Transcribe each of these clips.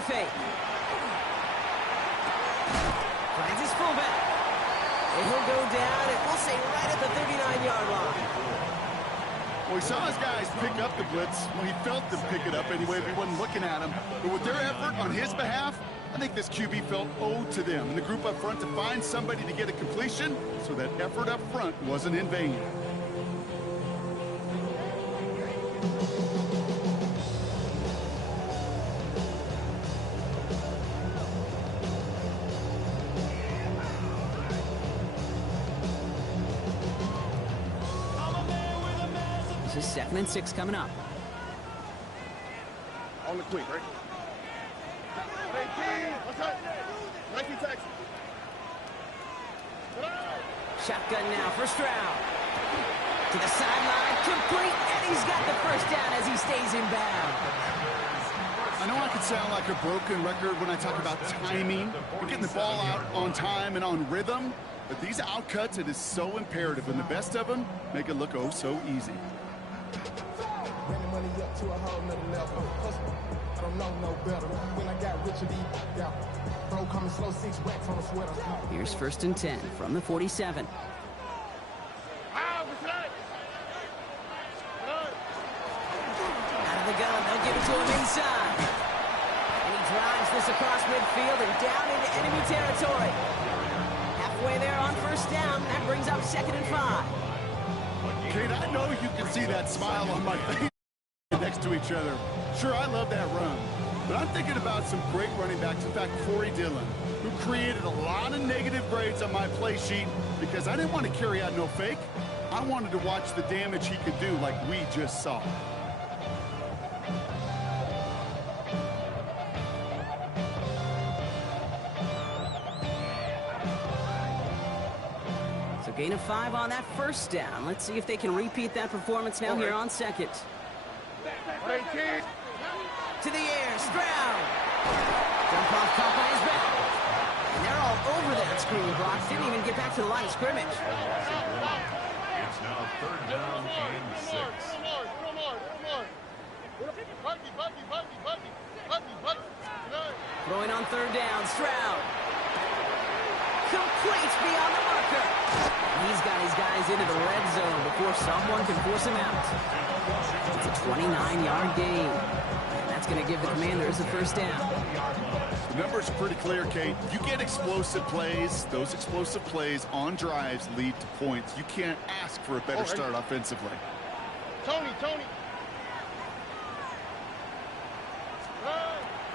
play fake. Finds his fullback. And he'll go down, and we'll say right at the 39-yard line. Well, he saw his guys pick up the blitz. Well, he felt them pick it up anyway, but he wasn't looking at him. But with their effort on his behalf, I think this QB felt owed to them and the group up front to find somebody to get a completion, so that effort up front wasn't in vain. This is 2nd and 6 coming up. On the quick, right? Shotgun now for Stroud. To the sideline, complete, and he's got the first down as he stays in bounds. I know I could sound like a broken record when I talk about timing and getting the ball out on time and on rhythm, but these outcuts, it is so imperative, and the best of them make it look oh so easy. Here's 1st and 10 from the 47. Out of the gun, they'll give it to him inside. And he drives this across midfield and down into enemy territory. Halfway there on 1st down, that brings up 2nd and 5. Kate, I know you can see that smile on my face next to each other. Sure, I love that run. But I'm thinking about some great running backs. In fact, Corey Dillon, who created a lot of negative grades on my play sheet because I didn't want to carry out no fake. I wanted to watch the damage he could do like we just saw. So gain of 5 on that 1st down. Let's see if they can repeat that performance now here on 2nd. To the air, Stroud. Jump off top on his back. And they're all over that screen, Brock. Didn't even get back to the line of scrimmage. It's now 3rd down and 6. Throwing on 3rd down, Stroud. Complete beyond the marker. He's got his guys into the red zone before someone can force him out. It's a 29-yard gain. That's going to give the Commanders a 1st down. The numbers are pretty clear, Kate. You get explosive plays. Those explosive plays on drives lead to points. You can't ask for a better start offensively. Tony.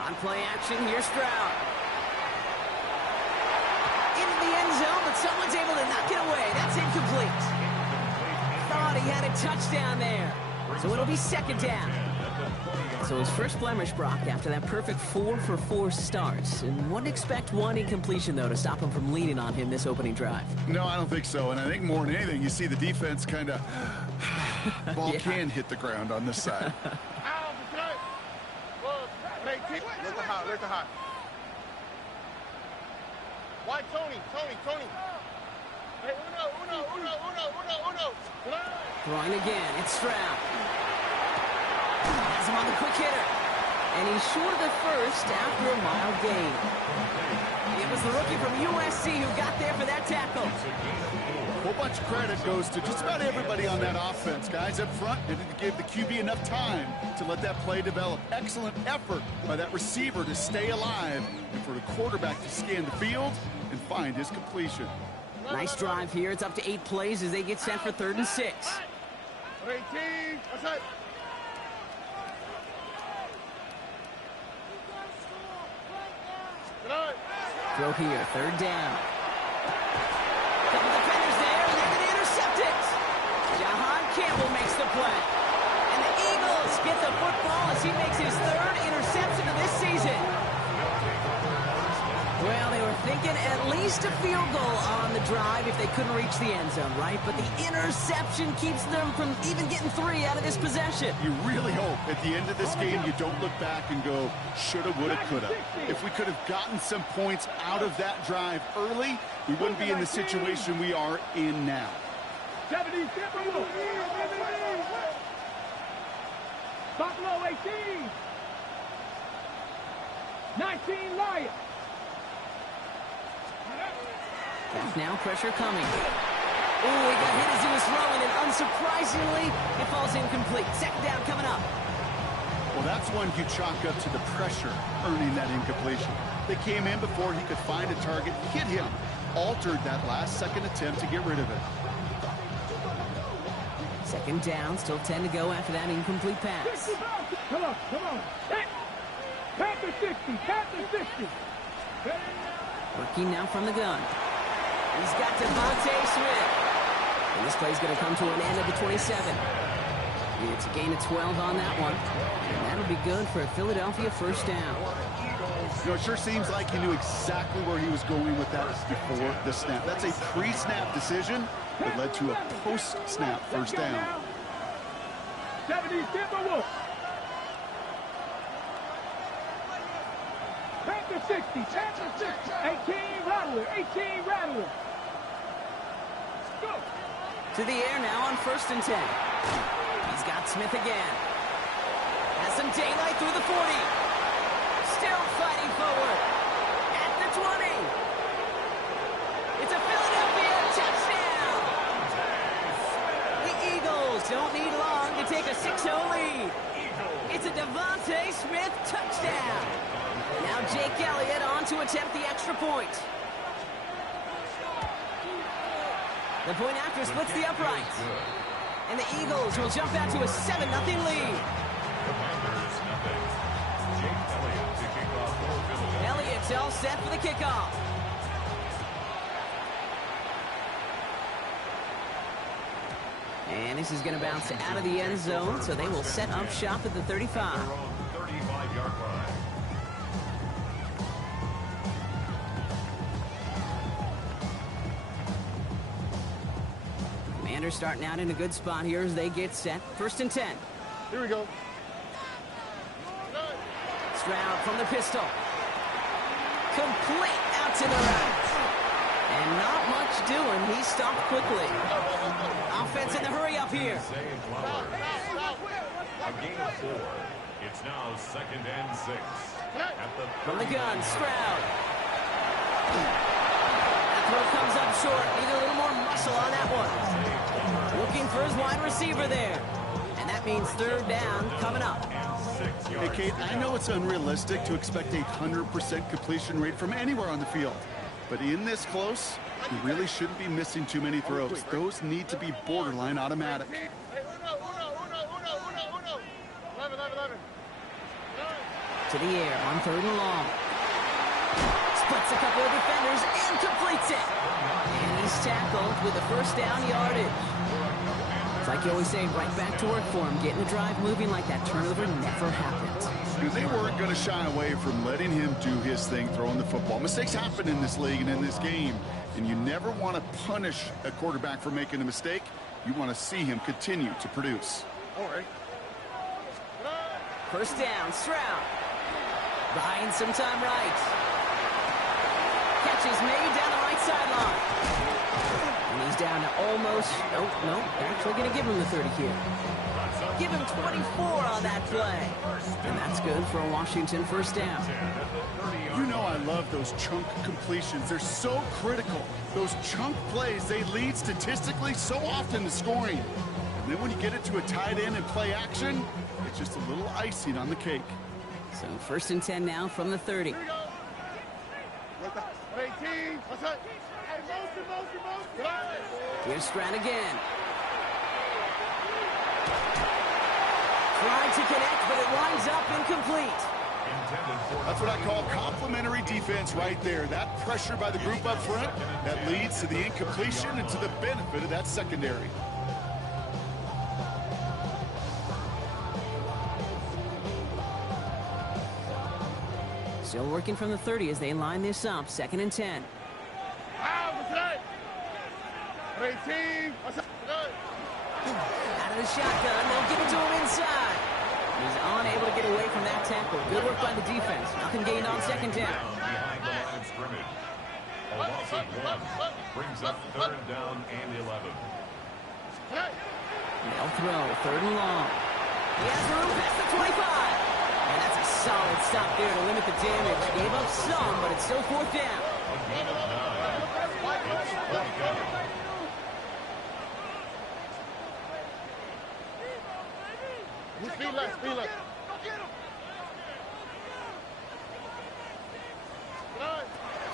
On play action, here's Stroud. Into the end zone, but someone's able to knock it away. That's incomplete. Thought he had a touchdown there. So it'll be 2nd down. So his first blemish, Brock, after that perfect 4-for-4 starts. And wouldn't expect one incompletion, though, to stop him from leaning on him this opening drive. No, I don't think so. And I think more than anything, you see the defense kind of... ball can hit the ground on this side. Why Tony? Hey, uno. Throwing again, it's Stroud. Has him on the quick hitter. And he's short of the 1st after a mild gain. It was the rookie from USC who got there for that tackle. A whole bunch of credit goes to just about everybody on that offense. Guys up front, and it gave the QB enough time to let that play develop. Excellent effort by that receiver to stay alive and for the quarterback to scan the field and find his completion. Nice drive here. It's up to 8 plays as they get set for 3rd and 6. Throw here, 3rd down. Couple defenders there, and they're going to intercept it. Jahan Campbell makes the play. And the Eagles get the football as he makes his 3rd interception of this season. Well, they were thinking at least a field goal on the drive if they couldn't reach the end zone, right? But the interception keeps them from even getting 3 out of this possession. You really hope at the end of this game you don't look back and go, shoulda, woulda, coulda. If we could have gotten some points out of that drive early, we wouldn't be in the situation we are in now. Buffalo 18. 19 Lions. Back now, pressure coming. Oh, he got hit as he was throwing, and unsurprisingly, it falls incomplete. Second down coming up. Well, that's one you chalk up to the pressure earning that incompletion. They came in before he could find a target, hit him, altered that last second attempt to get rid of it. Second down, still 10 to go after that incomplete pass. Come on. Panther 60, Panther 60. Working now from the gun. He's got Devontae Smith. And this play's going to come to an end at the 27. It's a gain of 12 on that one. And that'll be good for a Philadelphia first down. You know, it sure seems like he knew exactly where he was going with that before the snap. That's a pre-snap decision that led to a post-snap first down. 70 Timberwolves. Panther 60, Panther 60. 18 Rattler. Go. To the air now on 1st and 10. He's got Smith again. Has some daylight through the 40. Still fighting forward. At the 20. It's a Philadelphia touchdown. The Eagles don't need long to take a 6-0 lead. It's a Devontae Smith touchdown. Now Jake Elliott on to attempt the extra point. The point after splits the uprights. And the Eagles will jump out to a 7-0 lead. Elliott's all set for the kickoff. And this is going to bounce out of the end zone, so they will set up shop at the 35. 35-yard line. Commanders starting out in a good spot here as they get set. 1st and 10. Here we go. Stroud from the pistol. Complete out to the right. And not much doing. He stopped quickly. Offense in the hurry up here. A gain of 4. It's now 2nd and 6. From the gun, Stroud. That throw comes up short. Need a little more muscle on that one. Looking for his wide receiver there. And that means 3rd down coming up. Hey, Kate, I know it's unrealistic to expect a 100% completion rate from anywhere on the field. But in this close, you really shouldn't be missing too many throws. Those need to be borderline automatic. Hey, uno. 11. To the air on 3rd and long. Splits a couple of defenders and completes it. And he's tackled with a 1st down yardage. It's like you always say, right back to work for him. Getting the drive moving like that turnover never happened. They weren't going to shy away from letting him do his thing throwing the football. Mistakes happen in this league and in this game. And you never want to punish a quarterback for making a mistake. You want to see him continue to produce. All right. 1st down, Stroud. Buying some time right. Catch is made down the right sideline. And he's down to almost, no, actually going to give him the 30 here. Give him 24 on that play. And that's good for a Washington 1st down. You know I love those chunk completions. They're so critical. Those chunk plays, they lead statistically so often to scoring. And then when you get it to a tight end and play action, it's just a little icing on the cake. So 1st and 10 now from the 30. 18. What's that? Here's Stroud again. Tried to connect, but it winds up incomplete. That's what I call complimentary defense right there. That pressure by the group up front, that leads to the incompletion and to the benefit of that secondary. Still working from the 30 as they line this up. 2nd and 10. Out of the shotgun, they'll give it to him inside. He's unable to get away from that tackle. Good work by the defense. Nothing gained on 2nd down. Behind the line of scrimmage. A loss of 1 brings up 3rd down and 11. They'll throw 3rd and long. He has room past the 25. And that's a solid stop there to limit the damage. Gave up some, but it's still 4th down. Speed left, speed left.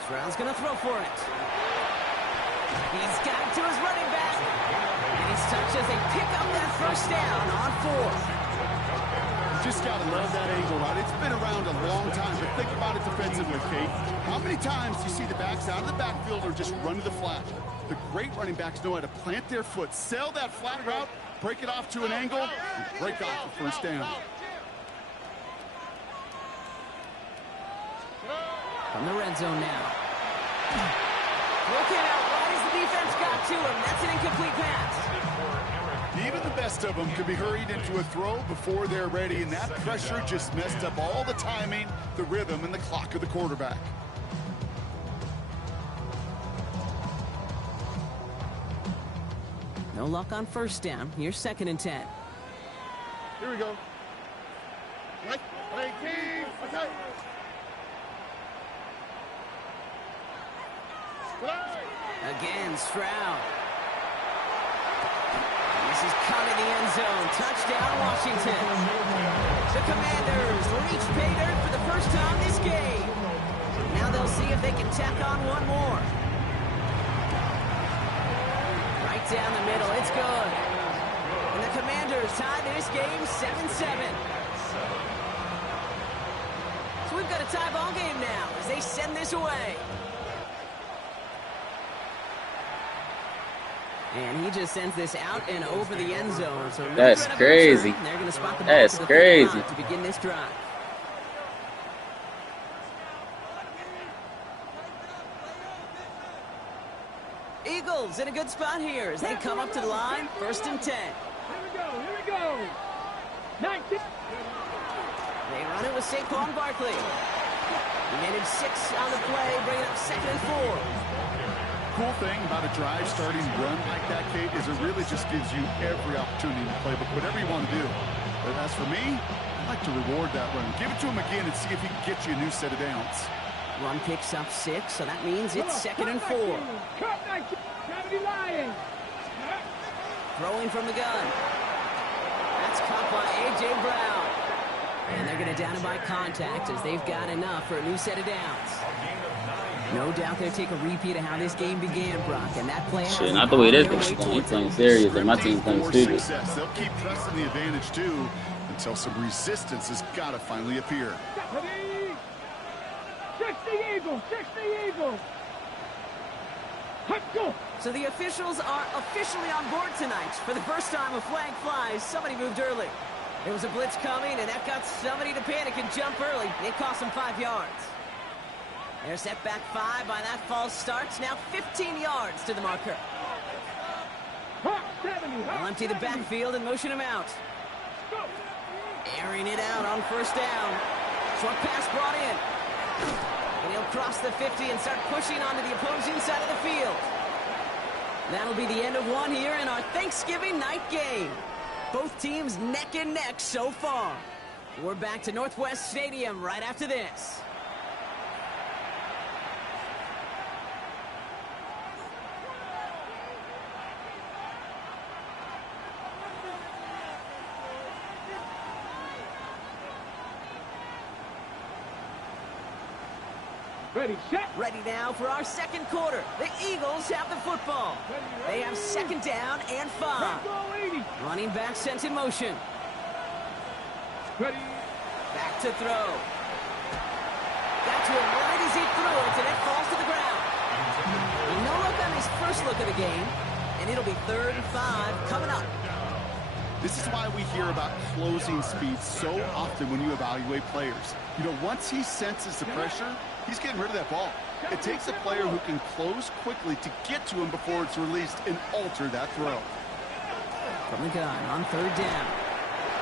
Stroud's going to throw for it. He's got it to his running back. And he's touched as they pick up that 1st down on 4th. Just got to love that angle, right? It's been around a long time, but think about it defensively, Kate. How many times do you see the backs out of the backfield or just run to the flat? The great running backs know how to plant their foot, sell that flat route, break it off to an angle, and break off the 1st down. From the red zone now. Look at how wide as the defense got to him. That's an incomplete pass. Even the best of them can be hurried into a throw before they're ready, and that pressure just messed up all the timing, the rhythm, and the clock of the quarterback. No luck on 1st down. Here's 2nd and 10. Here we go. Right, team. Okay. Again, Stroud. This is caught in the end zone. Touchdown, Washington. The Commanders reach pay dirt for the 1st time this game. Now they'll see if they can tack on one more. Right down the middle. It's good. And the Commanders tie this game 7-7. So we've got a tie ball game now as they send this away. And he just sends this out and over the end zone. So that's crazy. They're going to spot the ball that's crazy to begin this drive. Eagles in a good spot here as they come up to the line. 1st and 10. Here we go. 19. They run it with Saquon Barkley. He managed 6 on the play, bringing up 2nd and 4. Cool thing about a drive starting run like that, Kate, is it really just gives you every opportunity to play, but whatever you want to do. But as for me, I like to reward that run. Give it to him again and see if he can get you a new set of downs. Run picks up 6, so that means it's 2nd and 4. Throwing from the gun. That's caught by A.J. Brown. And they're going to down him by contact as they've got enough for a new set of downs. No doubt they'll take a repeat of how this game began, Brock, and that play. Shit, not the way this is going. Playing serious, and my team playing stupid. They'll keep pressing the advantage too until some resistance has got to finally appear. 60 Eagles, 60 Eagles. Let's go. So the officials are officially on board tonight. For the first time, a flag flies. Somebody moved early. There was a blitz coming, and that got somebody to panic and jump early. It cost them 5 yards. They're set back 5 by that false start. Now 15 yards to the marker. They'll empty the backfield and motion him out. Airing it out on 1st down. Short pass brought in. And he'll cross the 50 and start pushing onto the opposing side of the field. That'll be the end of one here in our Thanksgiving night game. Both teams neck and neck so far. We're back to Northwest Stadium right after this. Ready, set. Ready now for our 2nd quarter. The Eagles have the football. They have 2nd down and 5. Running back sent in motion. Ready. Back to throw. Got to him right as he threw it, and it falls to the ground. No look on his first look of the game, and it'll be 3rd and 5 coming up. This is why we hear about closing speed so often when you evaluate players. You know, once he senses the pressure, he's getting rid of that ball. It takes a player who can close quickly to get to him before it's released and alter that throw. From the gun on 3rd down.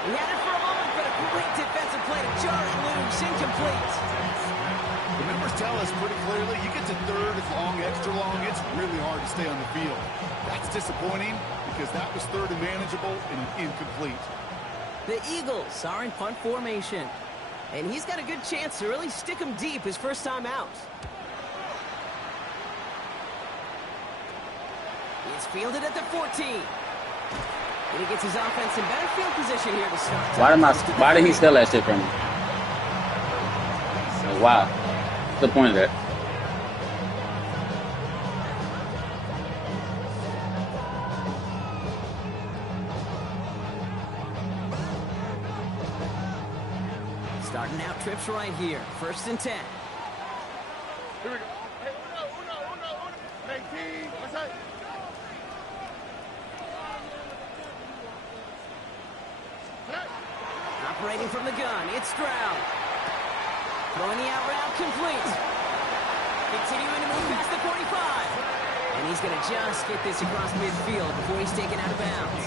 He had it for a moment, but a great defensive play to jar it loose, incomplete. The numbers tell us pretty clearly, you get to 3rd, it's long, extra long, it's really hard to stay on the field. That's disappointing because that was 3rd and manageable and incomplete. The Eagles are in punt formation. And he's got a good chance to really stick him deep his first time out. He's fielded at the 14. And he gets his offense in better field position here to start. Why did he steal that shit from me? Like, why? What's the point of that? Starting out trips right here. 1st and 10. Here we go. Hey, uno. Hey, team. What's that? Operating from the gun, it's Stroud. Throwing the out route complete. Continuing to move past the 45. And he's going to just get this across midfield before he's taken out of bounds.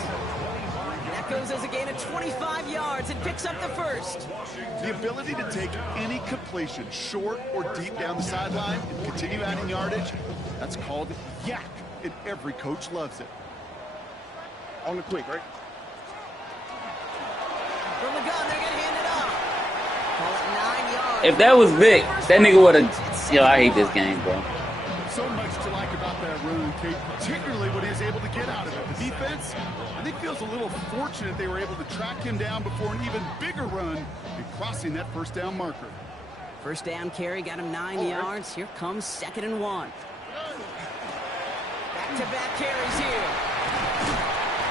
And that goes as a gain of 25 yards and picks up the first. The ability to take any completion, short or deep down the sideline, and continue adding yardage, that's called yak, and every coach loves it. On the quick, right? From the gun, they're going to hand it off. Call it 9 yards. If that was Vic, that nigga would have... Yo, I hate this game, bro. So much to like about that run, Kate, particularly what he was able to get out of it. The defense, I think, feels a little fortunate they were able to track him down before an even bigger run and crossing that first down marker. First down carry got him 9 yards. Here comes 2nd and 1. Back-to-back carries here.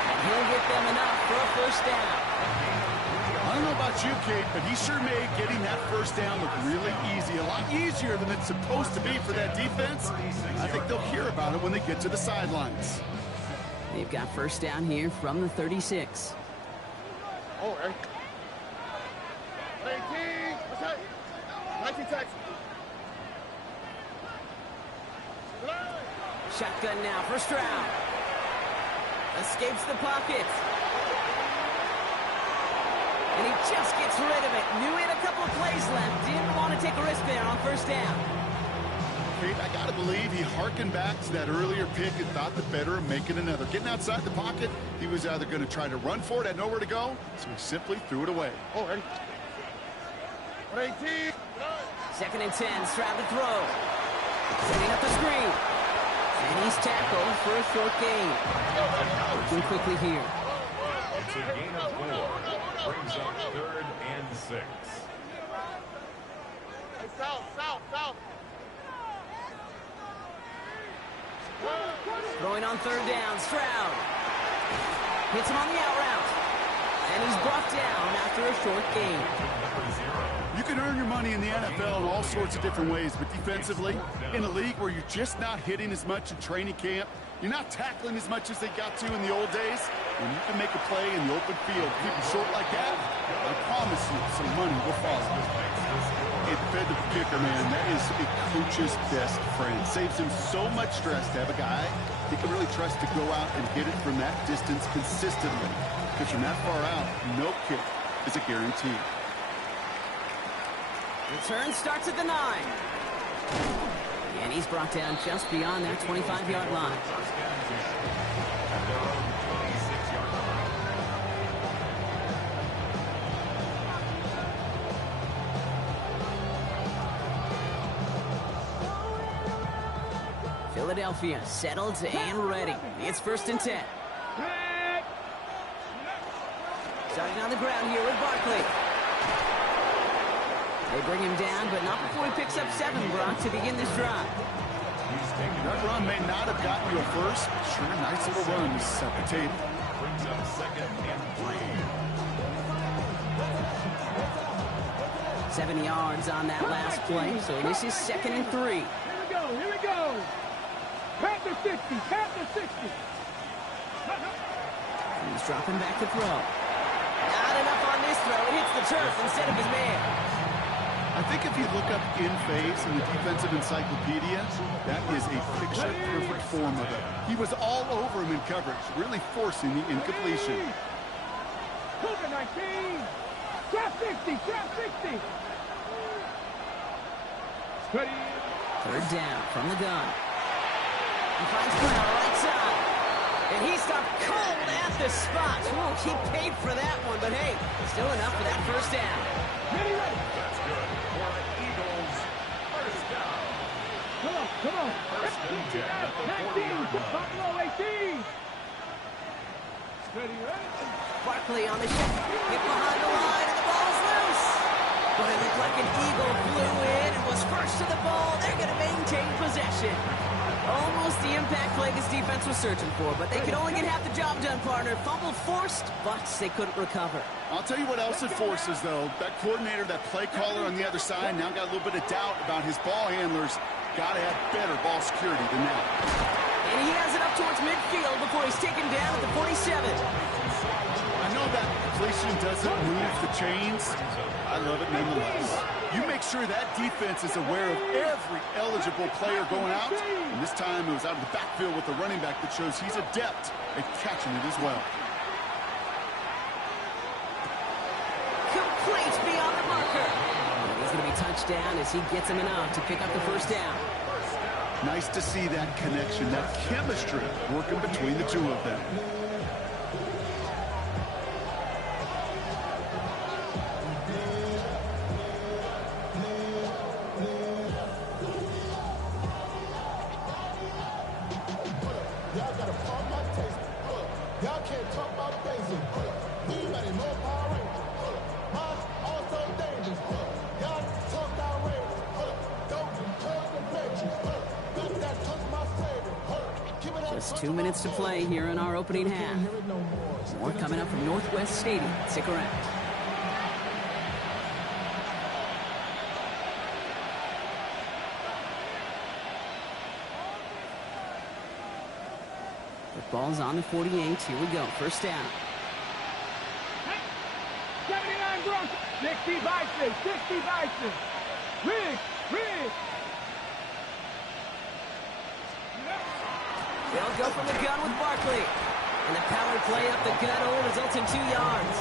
And he'll get them enough for a first down. I don't know about you, Kate, but he sure made getting that first down look really easy. A lot easier than it's supposed to be for that defense. I think they'll hear about it when they get to the sidelines. They've got first down here from the 36. All right. Hey, team. What's that? 19 Texas. Shotgun now for Stroud. Escapes the pocket. And he just gets rid of it. Knew he had a couple of plays left. Didn't want to take a risk there on first down. Kate, I got to believe he harkened back to that earlier pick and thought the better of making another. Getting outside the pocket, he was either going to try to run for it, had nowhere to go, so he simply threw it away. All right. 18. 2nd and 10. Stroud to throw. Setting up the screen. And he's tackled for a short gain. Working quickly here. It's a gain of 4. Brings up 3rd and 6. Hey, south. Throwing on 3rd down. Stroud. Hits him on the out route. And he's brought down after a short gain. You can earn your money in the NFL in all sorts of different ways, but defensively, in a league where you're just not hitting as much in training camp, you're not tackling as much as they got to in the old days, when you can make a play in the open field, keep it short like that, I promise you some money will follow. A defensive kicker, man, that is a coach's best friend. Saves him so much stress to have a guy he can really trust to go out and hit it from that distance consistently. Because from that far out, no kick is a guarantee. Return starts at the 9. And he's brought down just beyond that 25-yard line. Philadelphia settled and ready. It's 1st and 10. Starting on the ground here with Barkley. They bring him down, but not before he picks up 7, Brock, to begin this drive. That run may not have gotten you a first. Sure, nice little run to set the table. Brings up 2nd and 3. 7 yards on that last play, so this is 2nd and 3. Here we go. Pat the 60, pat the 60. He's dropping back to throw. Not enough on this throw. It hits the turf instead of his man. I think if you look up in phase in the defensive encyclopedia, that is a picture-perfect form of it. He was all over him in coverage, really forcing the incompletion. Cougar 19. Trap 60, trap 60. Ready. 3rd down from the gun. He finds Brown right side. And he stopped cold at the spot. Ooh, he paid for that one, but hey, still enough for that first down. That's good for the Eagles. First down. Come on. First and 10 at the 40-yard line. Buffalo 18. Ready? Barkley on the shot. Get behind the line, and the ball's loose. But it looked like an Eagle flew in and was first to the ball. They're going to maintain possession. Almost the impact play this defense was searching for, but they could only get half the job done, partner. Fumble forced, but they couldn't recover. I'll tell you what else it forces, though. That coordinator, that play caller on the other side, now got a little bit of doubt about his ball handlers. Got to have better ball security than that. And he has it up towards midfield before he's taken down at the 47. I know that completion doesn't move the chains. I love it nonetheless. You make sure that defense is aware of every eligible player going out. And this time it was out of the backfield with the running back that shows he's adept at catching it as well. Complete beyond the marker. And he's going to be touched down as he gets him enough to pick up the first down. Nice to see that connection, that chemistry working between the two of them. Y'all gotta pump my taste. Y'all can't talk about basic. We better know Power Rangers. Mine also dangerous. Y'all talk outrageous. Don't hurt the benches. Got that touch my favorite. Just 2 minutes to play here in our opening half. More coming up from Northwest Stadium. Stick around. Ball's on the 48. Here we go. First down. 79 Broncos. 60 Bison. 60 Bison. Riggs. They'll go from the gun with Barkley. And the power play up the gut only results in 2 yards.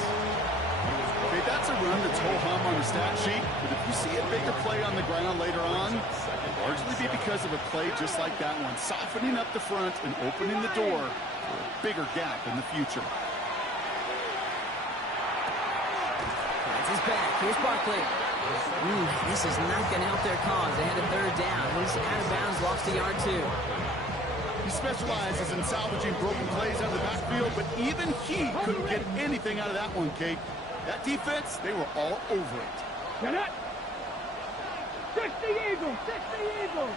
Okay, that's a run that's ho-hum on the stat sheet, but if you see a bigger play on the ground later on, it'll largely be because of a play just like that one, softening up the front and opening the door for a bigger gap in the future. That's his back. Here's Barkley. This is not going to help their cause. They had a third down. He's out of bounds, lost a yard too. He specializes in salvaging broken plays out of the backfield, but even he couldn't get anything out of that one, Kate. That defense, they were all over it. Get it. 60 Eagles. 60 Eagles.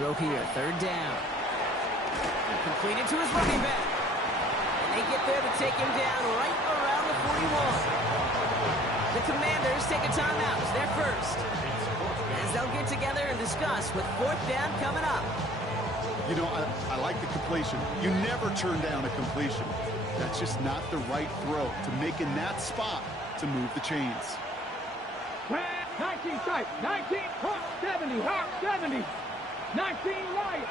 Throw here, third down. Completed to his running back. And they get there to take him down right around the 41. The Commanders take a timeout. They're first. As they'll get together and discuss with fourth down coming up. You know, I like the completion. You never turn down a completion. That's just not the right throw to make in that spot to move the chains. 19 tight. 19 Hawk 70. Hawk 70. 19 Wyatt.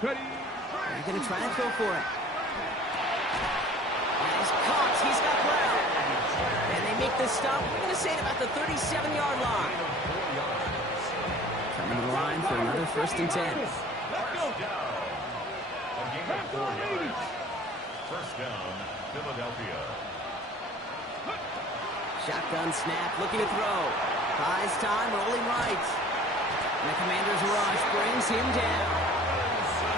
Ready. They're going to try and throw for it. He's caught. He's got ground. And they make this stop. We're going to say it about the 37-yard line. Coming to the line for another first and 10. Let's go. A gain of 4 yards. First down, Philadelphia. Shotgun snap, looking to throw. Buys time, rolling right. And the Commander's rush brings him down.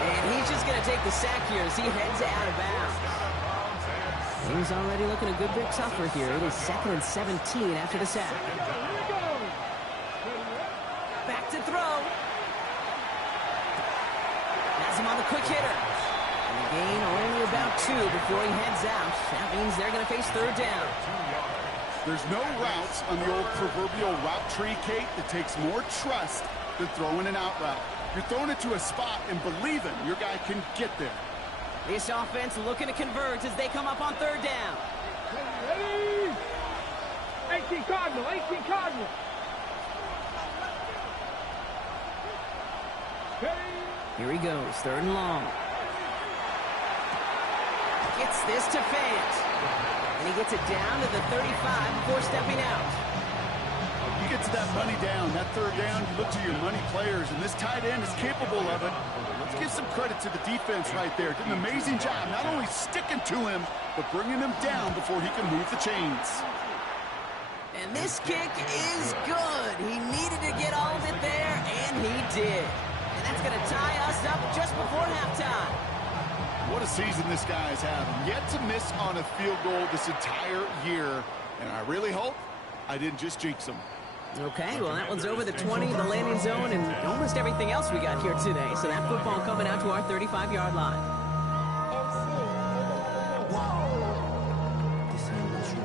And he's just going to take the sack here as he heads out of bounds. He's already looking a good bit tougher here. It is 2nd and 17 after the sack. Back to throw. Has him on the quick hitter. And the gain only about 2 before he heads out. That means they're going to face third down. There's no routes on the old proverbial route tree, Kate, that takes more trust than throwing an out route. You're throwing it to a spot and believing your guy can get there. This offense looking to convert as they come up on third down. Ready. 18 Cardinal. 18 Cardinal. Here he goes, third and long. Gets this to Fant. And he gets it down to the 35 before stepping out. You get to that money down, that third down, you look to your money players, and this tight end is capable of it. Let's give some credit to the defense right there. Did an amazing job, not only sticking to him, but bringing him down before he can move the chains. And this kick is good. He needed to get all of it there, and he did. And that's going to tie us up just before halftime. What a season this guy is having. Yet to miss on a field goal this entire year. And I really hope I didn't just jinx him. Okay, well, that one's over the 20, the landing zone, and almost everything else we got here today. So that football coming out to our 35-yard line.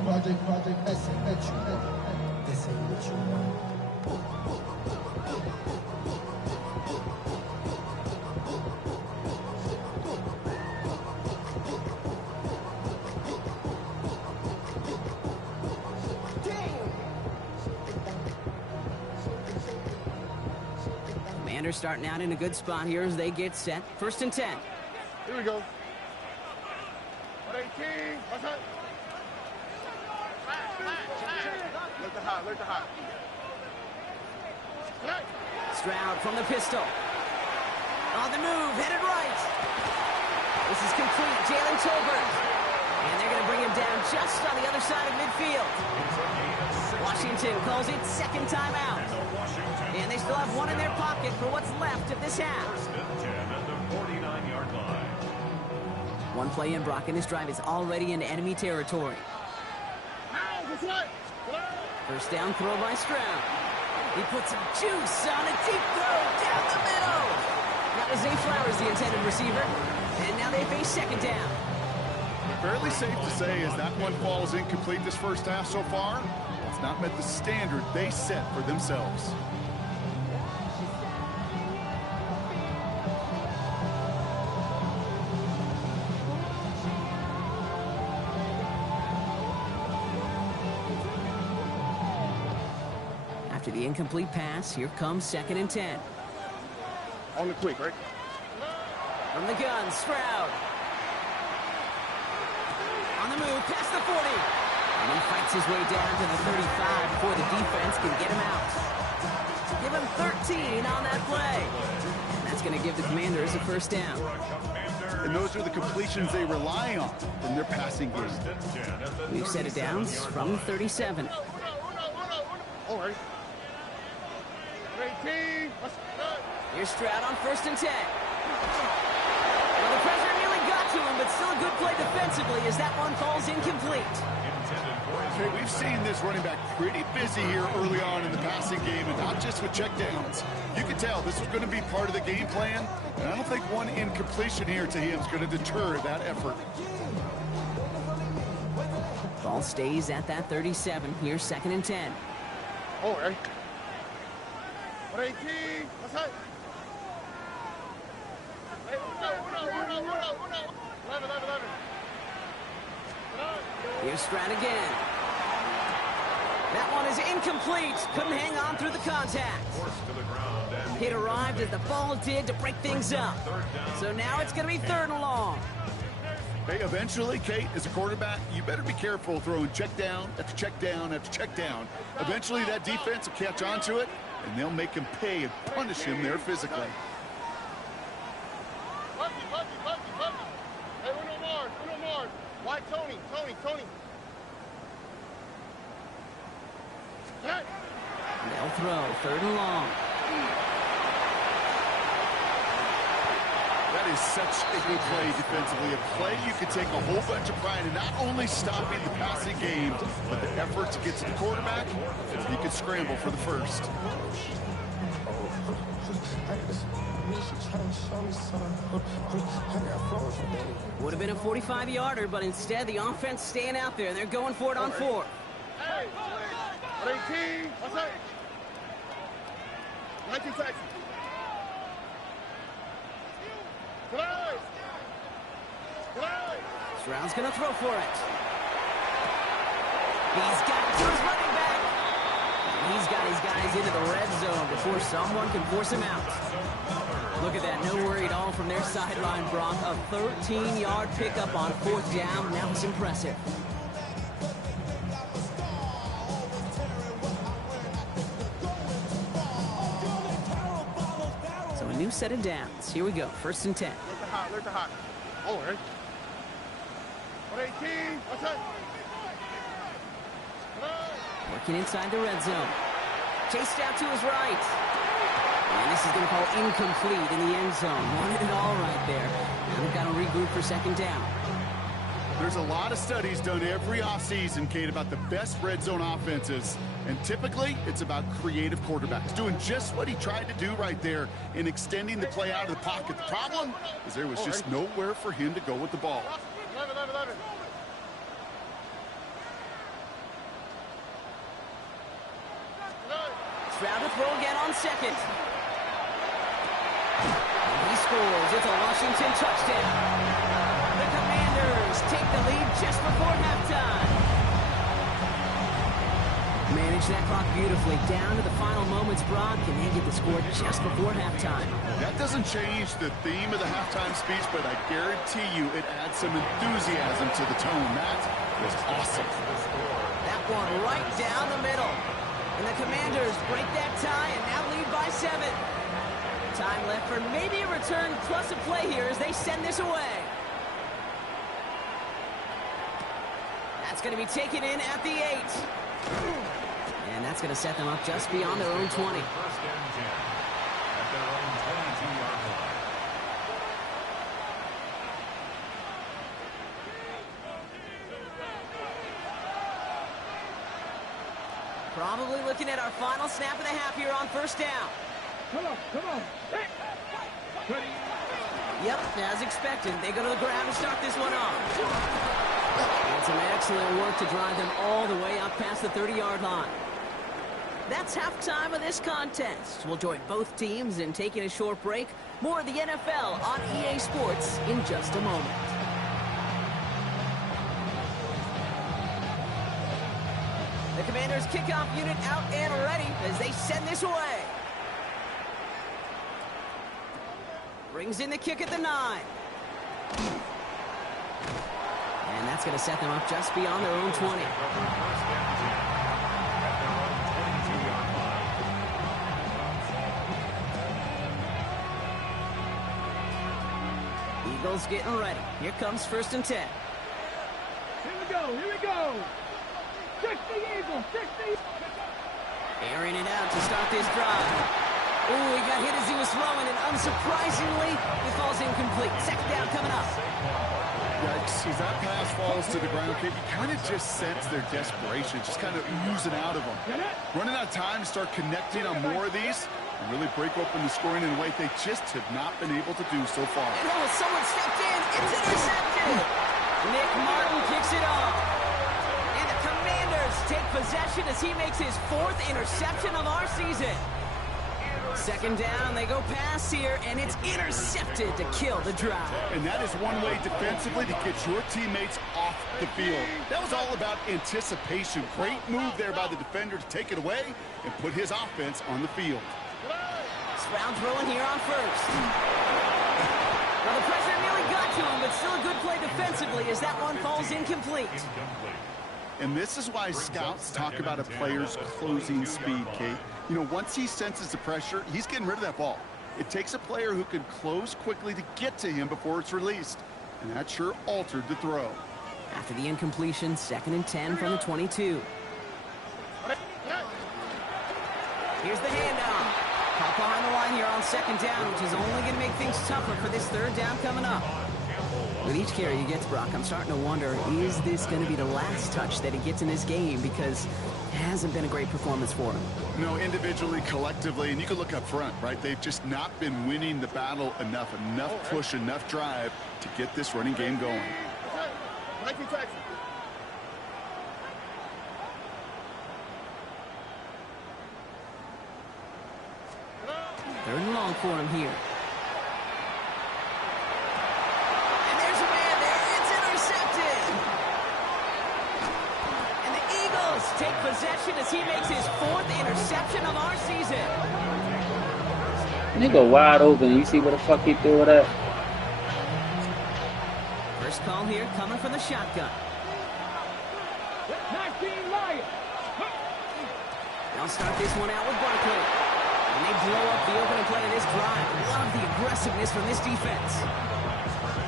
Project, this ain't what you want. Commanders starting out in a good spot here as they get set. 1st and 10. Here we go. 18. What's that? Look the hot. Stroud from the pistol. On the move, headed right. This is complete. Jalen Tolbert. And they're going to bring him down just on the other side of midfield. Washington calls it second timeout. And they still have one in their pocket for what's left of this half. 1st and 10 at the 49-yard line. One play in, Brock, and this drive is already into enemy territory. First down throw by Stroud. He puts some juice on a deep throw down the middle. That was Zay Flowers, the intended receiver. And now they face second down. Fairly safe to say as that one falls incomplete this first half so far, it's not met the standard they set for themselves. After the incomplete pass, here comes 2nd and 10. On the quick, right? From the gun, Stroud. On the move, past the 40. And he fights his way down to the 35 before the defense can get him out. Give him 13 on that play. And that's going to give the Commanders a first down. And those are the completions they rely on in their passing game. We've set it down from 37. All right. 18. Here's Stroud on 1st and 10. Well, the pressure nearly got to him, but still a good play defensively as that one falls incomplete. Okay, we've seen this running back pretty busy here early on in the passing game, and not just with checkdowns. You can tell this was going to be part of the game plan, and I don't think one incompletion here to him is going to deter that effort. Ball stays at that 37. Here's 2nd and 10. All right. 18. What's that? 11. Here's Stroud again. That one is incomplete. Couldn't hang on through the contact. It arrived as the ball did to break things up. So now it's going to be 3rd and long. Hey, eventually, Kate, as a quarterback, you better be careful throwing check down after check down after check down. Eventually, that defense will catch on to it, and they'll make him pay and punish him there physically. Hey, Uno Mars. Why Tony? They'll throw 3rd and long. That is such a good play defensively. A play you can take a whole bunch of pride in, not only stopping the passing game, but the effort to get to the quarterback. He could scramble for the first. Would have been a 45-yarder, but instead the offense staying out there. They're going for it on 4th. Hey, 18. What's that? 19 Texas. Stroud's going to throw for it. He's got it to his running back. And he's got his guys into the red zone before someone can force him out. Look at that, no worry at all from their sideline, Brock. A 13-yard pickup on 4th down. That was impressive. new set of downs. Here we go, 1st and 10. There's the hot. Oh, right. 118. What's that? Working inside the red zone. Chased out to his right. And this is going to call incomplete in the end zone. Wanted it all right there. Now they've got to regroup for 2nd down. There's a lot of studies done every offseason, Kate, about the best red zone offenses. And typically, it's about creative quarterbacks doing just what he tried to do right there in extending the play out of the pocket. The problem is there was just nowhere for him to go with the ball. 11. Stroud to throw again on 2nd. And he scores. It's a Washington touchdown. The Commanders take the lead just before halftime. Manage that clock beautifully down to the final moments, Brock, and they get the score just before halftime. That doesn't change the theme of the halftime speech, but I guarantee you it adds some enthusiasm to the tone. That was awesome. That one right down the middle. And the Commanders break that tie and now lead by 7. Time left for maybe a return plus a play here as they send this away. That's going to be taken in at the 8. And that's going to set them up just beyond their own 20. 1st and 10 at their own 22-yard line. Probably looking at our final snap of the half here on 1st down. Come on. Ready? Yep, as expected, they go to the ground to start this one off. And some excellent work to drive them all the way up past the 30-yard line. That's halftime of this contest. We'll join both teams in taking a short break. More of the NFL on EA Sports in just a moment. The Commanders' kickoff unit out and ready as they send this away. Brings in the kick at the 9. And that's going to set them up just beyond their own 20. 1st and 10 at their own 22-yard line. Eagles getting ready. Here comes 1st and 10. Here we go. 60 Eagles, 60. Airing it out to start this drive. Ooh, he got hit as he was throwing, and unsurprisingly, it falls incomplete. 2nd down coming up. Yikes, as that pass falls to the ground, Kate, you kind of just sense their desperation, just kind of oozing out of them. Running out of time to start connecting on more of these and really break open the scoring in a way they just have not been able to do so far. And oh, someone stepped in. It's intercepted. Nick Martin kicks it off. And the Commanders take possession as he makes his 4th interception of our season. 2nd down, they go pass here, and it's intercepted to kill the drive. And that is one way defensively to get your teammates off the field. That was all about anticipation. Great move there by the defender to take it away and put his offense on the field. Stroud throwing here on 1st. Well, the pressure nearly got to him, but still a good play defensively as that one falls incomplete. And this is why scouts talk about a player's closing speed, Kate. You know, once he senses the pressure, he's getting rid of that ball. It takes a player who can close quickly to get to him before it's released. And that sure altered the throw. After the incompletion, 2nd and 10 from the 22. Here's the handoff. Caught behind the line here on 2nd down, which is only going to make things tougher for this 3rd down coming up. With each carry he gets, Brock, I'm starting to wonder, is this going to be the last touch that he gets in this game? Because it hasn't been a great performance for him. No, individually, collectively, and you can look up front, right? They've just not been winning the battle enough push, enough drive to get this running game going. Third and long for him here. And there's a man there. It's intercepted. And the Eagles take possession as he makes his 4th interception of our season. Nigga wide open. You see where the fuck he threw it at? First call here coming from the shotgun. 19 Lions. They'll start this one out with Barkley. And they blow up the opening play of this drive. Love the aggressiveness from this defense.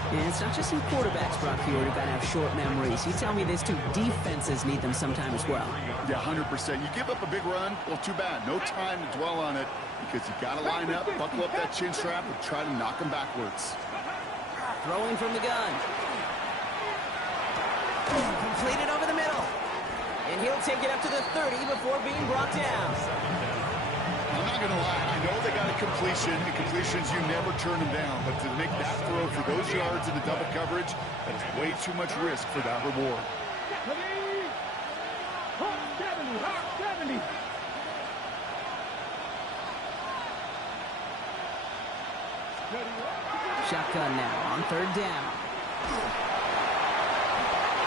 And it's not just some quarterbacks, Brock, here who got to have short memories. You tell me this too. Defenses need them sometime as well. Yeah, 100%. You give up a big run, well, too bad. No time to dwell on it because you got to line up, buckle up that chin strap, and try to knock them backwards. Throwing from the gun. Completed over the middle. And he'll take it up to the 30 before being brought down. I'm not going to lie. I know they got a completion, and completions, you never turn them down. But to make that throw for those yards in the double coverage, that is way too much risk for that reward. 70. Shotgun now on third down.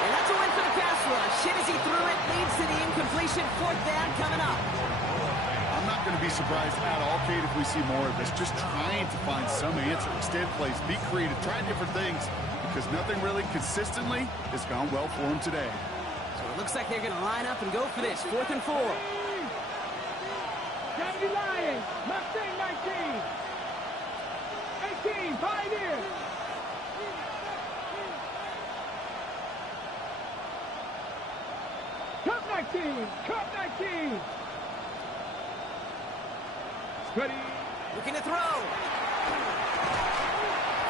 And that's a win for the pass rush. Hit as he threw it, leads to the incompletion. Fourth down coming up. I'm not going to be surprised at all, Kate, if we see more of this. Just trying to find some answer. Extend plays, be creative, try different things. Because nothing really consistently has gone well for him today. So it looks like they're going to line up and go for this. 4th and 4. Kennedy Lions, Mustang 19. 18, Pioneers. Cup 19, Cup 19. Ready. Looking to throw.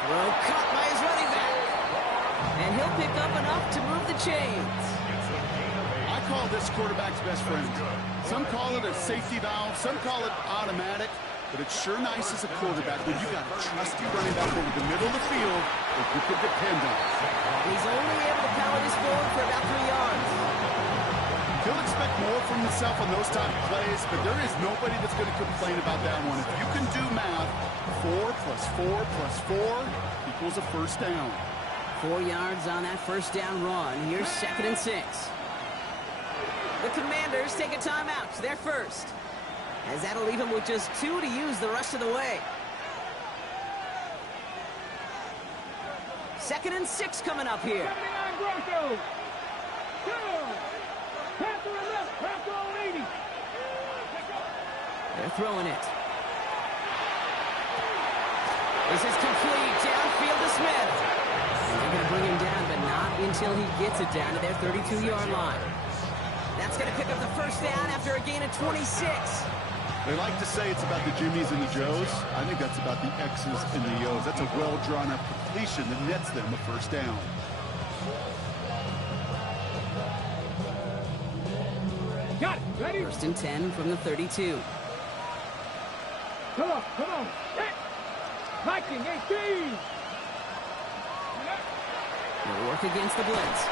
Throw caught by his running back. And he'll pick up enough to move the chains. I call this quarterback's best friend. Some call it a safety valve, some call it automatic, but it's sure nice as a quarterback when you got a trusty running back over the middle of the field that you can depend on. He's only able to power this forward for about 3 yards. He'll expect more from himself on those type of plays, but there is nobody that's going to complain about that one. If you can do math, 4 plus 4 plus 4 equals a first down. 4 yards on that first down run. Here's 2nd and 6. The Commanders take a timeout. They're first. As that'll leave him with just 2 to use the rest of the way. 2nd and 6 coming up here. 79 Broncos. Panther left, Panther on 80. They're throwing it. This is complete. Downfield to Smith. They're going to bring him down, but not until he gets it down to their 32-yard line. That's going to pick up the first down after a gain of 26. They like to say it's about the Jimmies and the Joes. I think that's about the X's and the O's. That's a well-drawn-up completion that nets them a first down. Got it. Ready? 1st and 10 from the 32. Come on. Hey. Viking 18. They'll work against the blitz.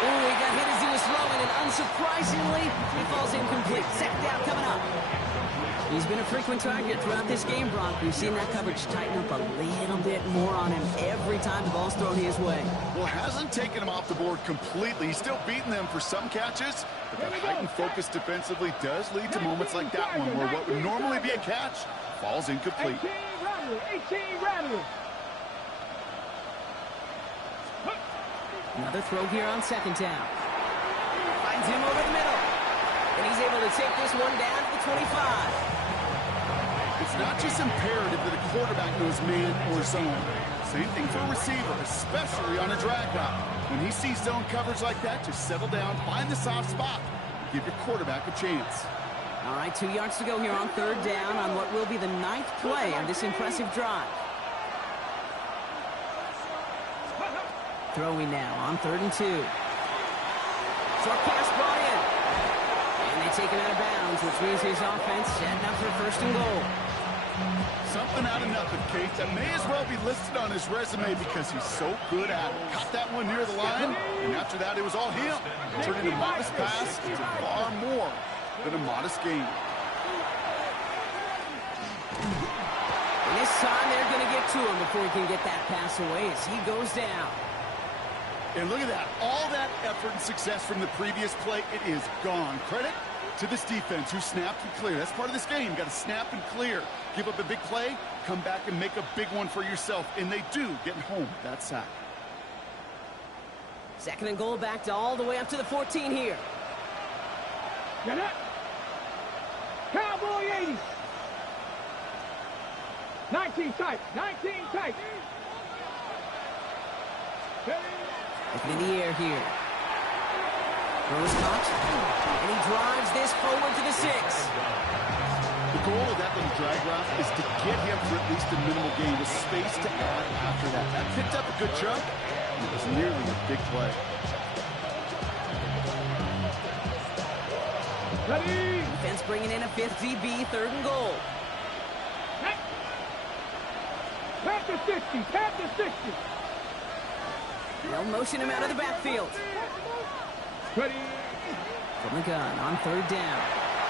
Ooh, he got hit as he was throwing, and unsurprisingly, he falls incomplete. 2nd down coming up. He's been a frequent target throughout this game, Brock. We've seen that coverage tighten up a little bit more on him every time the ball's thrown his way. Well, hasn't taken him off the board completely. He's still beating them for some catches, but that heightened focus defensively does lead to moments like that one where what would normally be a catch falls incomplete. 18 Rattler. Another throw here on 2nd down. Finds him over the middle. And he's able to take this one down to the 25. It's not just imperative that a quarterback knows man or zone. Same thing for a receiver, especially on a drag route. When he sees zone coverage like that, just settle down, find the soft spot, give your quarterback a chance. All right, 2 yards to go here on 3rd down on what will be the 9th play of this impressive drive. Throwing now on 3rd and 2. Short pass brought in. And they take him out of bounds, which means his offense setting up for 1st and goal. Something out of nothing, Kate. That may as well be listed on his resume because he's so good at it. Caught that one near the line, and after that, it was all him. Turning a modest pass into far more than a modest game. And this time, they're going to get to him before he can get that pass away as he goes down. And look at that. All that effort and success from the previous play, it is gone. Credit to this defense who snapped and cleared. That's part of this game. You got to snap and clear. Give up a big play, come back and make a big one for yourself. And they do, getting home with that sack. 2nd and goal, back to all the way up to the 14 here. Get it. Cowboy 80. 19 tight. 19 tight. Looking in the air here. Throw is caught. And he drives this forward to the 6. The goal of that little drag route is to get him for at least a minimal gain with space to add after that. That picked up a good chunk, and it was nearly a big play. Ready. Defense bringing in a 5th DB, 3rd and goal. Pat the 60. Pat the 60. They'll motion him out of the backfield. Ready. From the gun on 3rd down.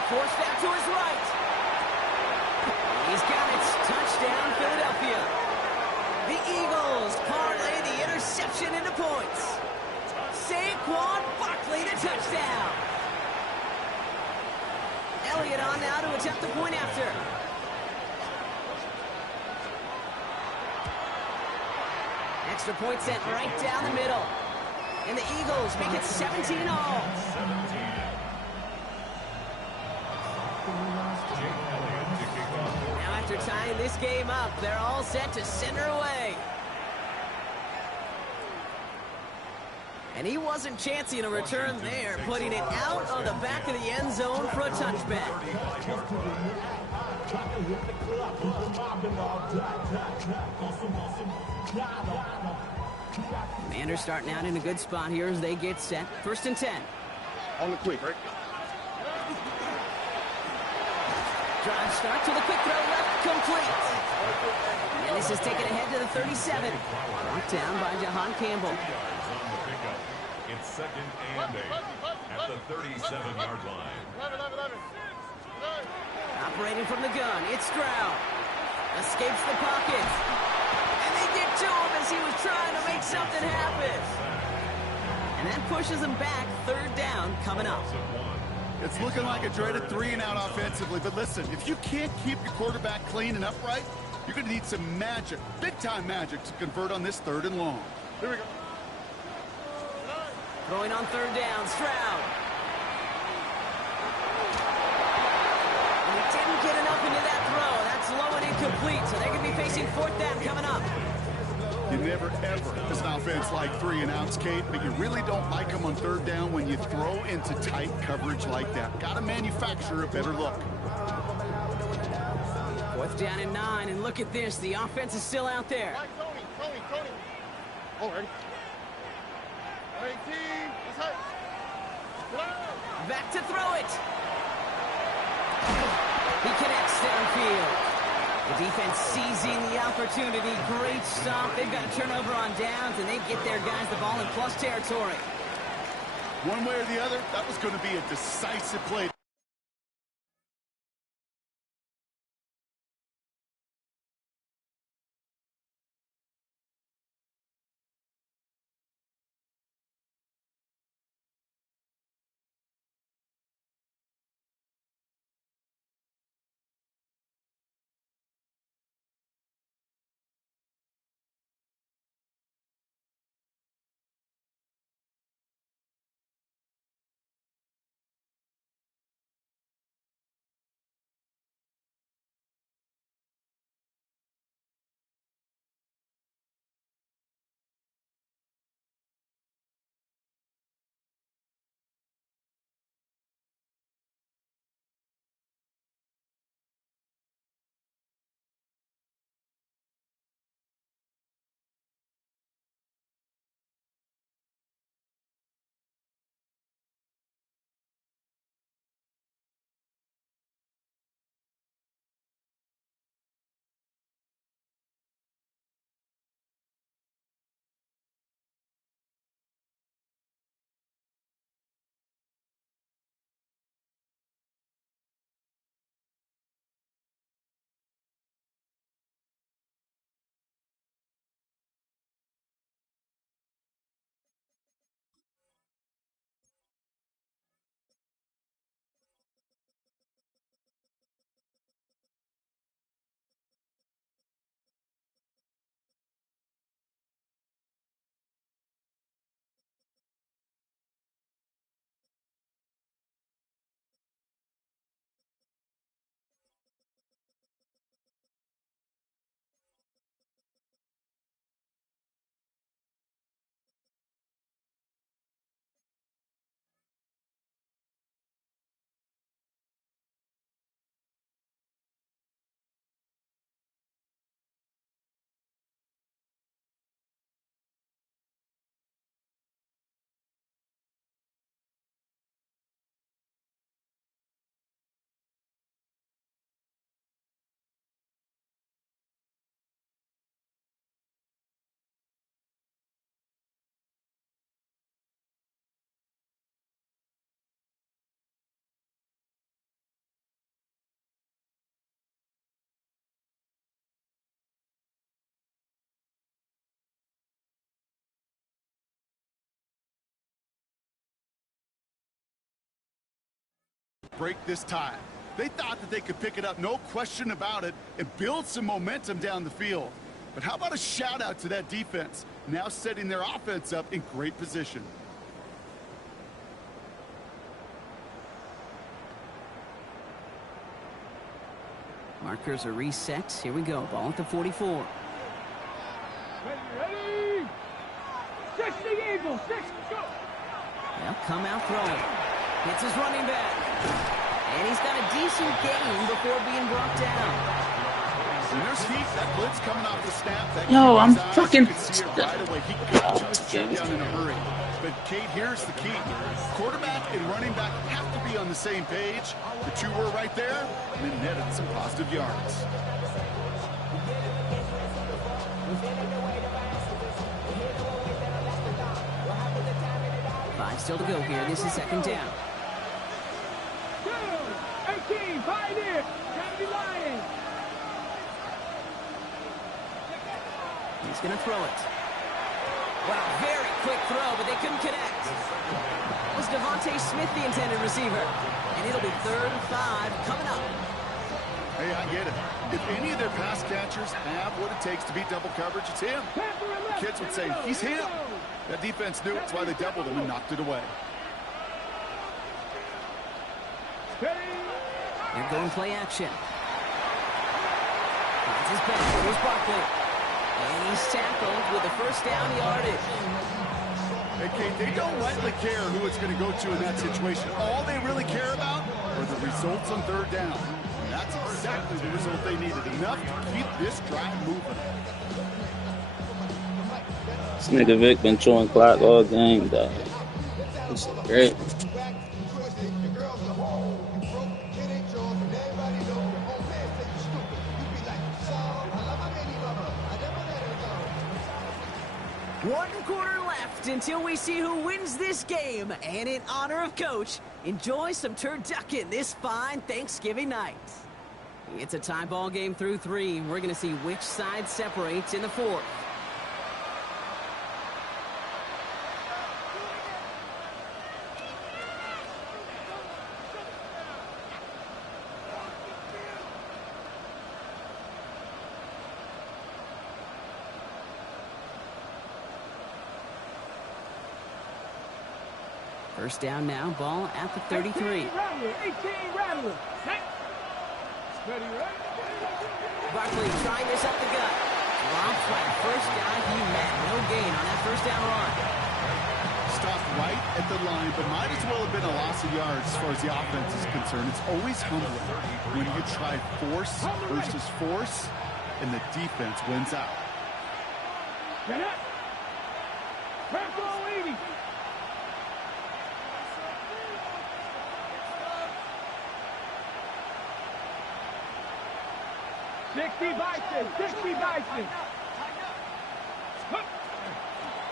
Forced out to his right. He's got it. Touchdown, Philadelphia. The Eagles parlay the interception into points. Saquon Barkley to touchdown. Elliott on now to attempt the point after. Extra point sent right down the middle. And the Eagles make it 17 all. Now after tying this game up, they're all set to send her away. And he wasn't chancing a return there, putting it out on the back of the end zone for a touchback. Commanders starting out in a good spot here as they get set. 1st and 10. On the quick, right? Drive start to the quick throw left, complete. And this is taken ahead to the 37. Brought down by Jahan Campbell. It's 2nd and 8 at the 37-yard line. Operating from the gun, it's Stroud. Escapes the pocket. And they get to him as he was trying to make something happen. And that pushes him back. 3rd down coming up. It's looking like a dreaded 3-and-out offensively, but listen, if you can't keep your quarterback clean and upright, you're going to need some magic, big-time magic, to convert on this 3rd and long. Here we go. Throwing on 3rd down, Stroud. And he didn't get enough into that throw. That's low and incomplete, so they're going to be facing 4th down coming up. You never, ever, as an offense, like 3-and-outs, Kate, but you really don't like them on 3rd down when you throw into tight coverage like that. Got to manufacture a better look. 4th down and 9, and look at this. The offense is still out there. Tony. Oh, ready? 18. Let's hit. Back to throw it. He connects downfield. The defense seizing the opportunity. Great stop. They've got a turnover on downs, and they get their guys the ball in plus territory. One way or the other, that was going to be a decisive play. break this tie. They thought that they could pick it up, no question about it, and build some momentum down the field. But how about a shout-out to that defense, now setting their offense up in great position. Markers are reset. Here we go. Ball at the 44. Ready? 60 Eagles. 6, go. They'll come out throwing. Hits his running back. And he's got a decent gain before being brought down. And there's heat. That blitz coming off the snap. That Yo, I'm eyes, fucking... you can see it right away. He got to his check down in a hurry. But, Kate, here's the key. Quarterback and running back have to be on the same page. The two were right there, and it netted some positive yards. Five still to go here. This is second down. 18, 5 in. Gotta be lying. He's going to throw it. Wow, very quick throw, but they couldn't connect. Was Devontae Smith the intended receiver? And it'll be 3rd and 5 coming up. Hey, I get it. If any of their pass catchers have what it takes to beat double coverage, it's him. The kids would say, he's him. That defense knew it. That's why they doubled him and knocked it away. They're going play action. Finds his back. Here's Barkley. And he's tackled with the first down yardage. Hey, Kate, they don't lightly care who it's going to go to in that situation. All they really care about are the results on 3rd down. And that's exactly the result they needed. Enough to keep this drive moving. This nigga Vic been chewing clock all game, dog. This is great. One quarter left until we see who wins this game. And in honor of Coach, enjoy some turducken this fine Thanksgiving night. It's a tie ball game through 3. We're going to see which side separates in the 4th. First down now, ball at the 33. 18 Rattler. Ready, right? Barkley trying this up the gut. Drops by the first guy he met. No gain on that first down run. Stopped right at the line, but might as well have been a loss of yards as far as the offense is concerned. It's always humbling when you try force versus force, and the defense wins out. Get up. Back row 80.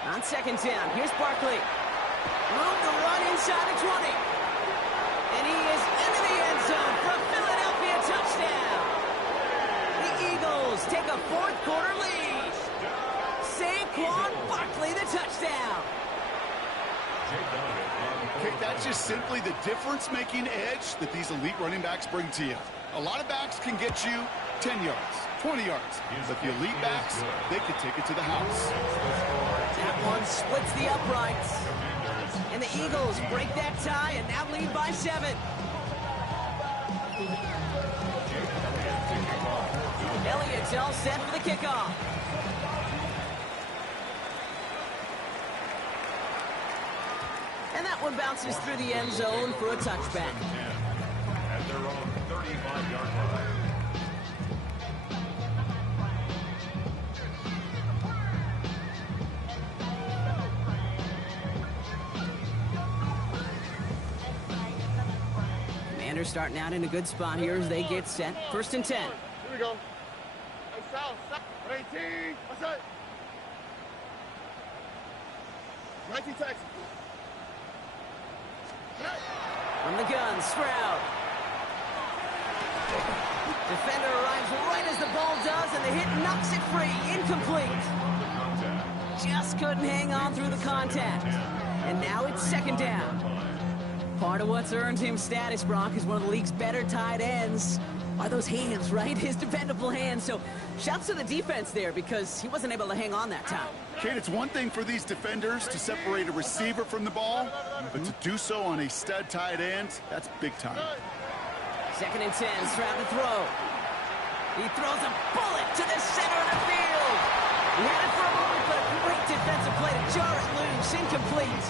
On second down, here's Barkley. Room to run inside the 20. And he is into the end zone for a Philadelphia touchdown. The Eagles take a 4th quarter lead. Saquon Barkley, the touchdown. Okay, that's just simply the difference-making edge that these elite running backs bring to you. A lot of backs can get you 10 yards, 20 yards. But the elite backs, they can take it to the house. That one splits the uprights. And the Eagles break that tie and now lead by 7. Elliott's all set for the kickoff. And that one bounces through the end zone for a touchback. At their own 35-yard line. Commanders starting out in a good spot here as they get set. 1st and 10. Here we go. Hey, south. 18. What's that? 19 Texas. From the gun, Stroud. Defender arrives right as the ball does, and the hit knocks it free. Incomplete. Just couldn't hang on through the contact. And now it's 2nd down. Part of what's earned him status, Brock, is one of the league's better tight ends. Are those hands, right? His dependable hands. So shouts to the defense there because he wasn't able to hang on that time. Kate, it's one thing for these defenders to separate a receiver from the ball, but to do so on a stud tight end, that's big time. 2nd and 10, Stroud to throw. He throws a bullet to the center of the field. He had it for a moment, but a great defensive play to jar it loose. Incomplete.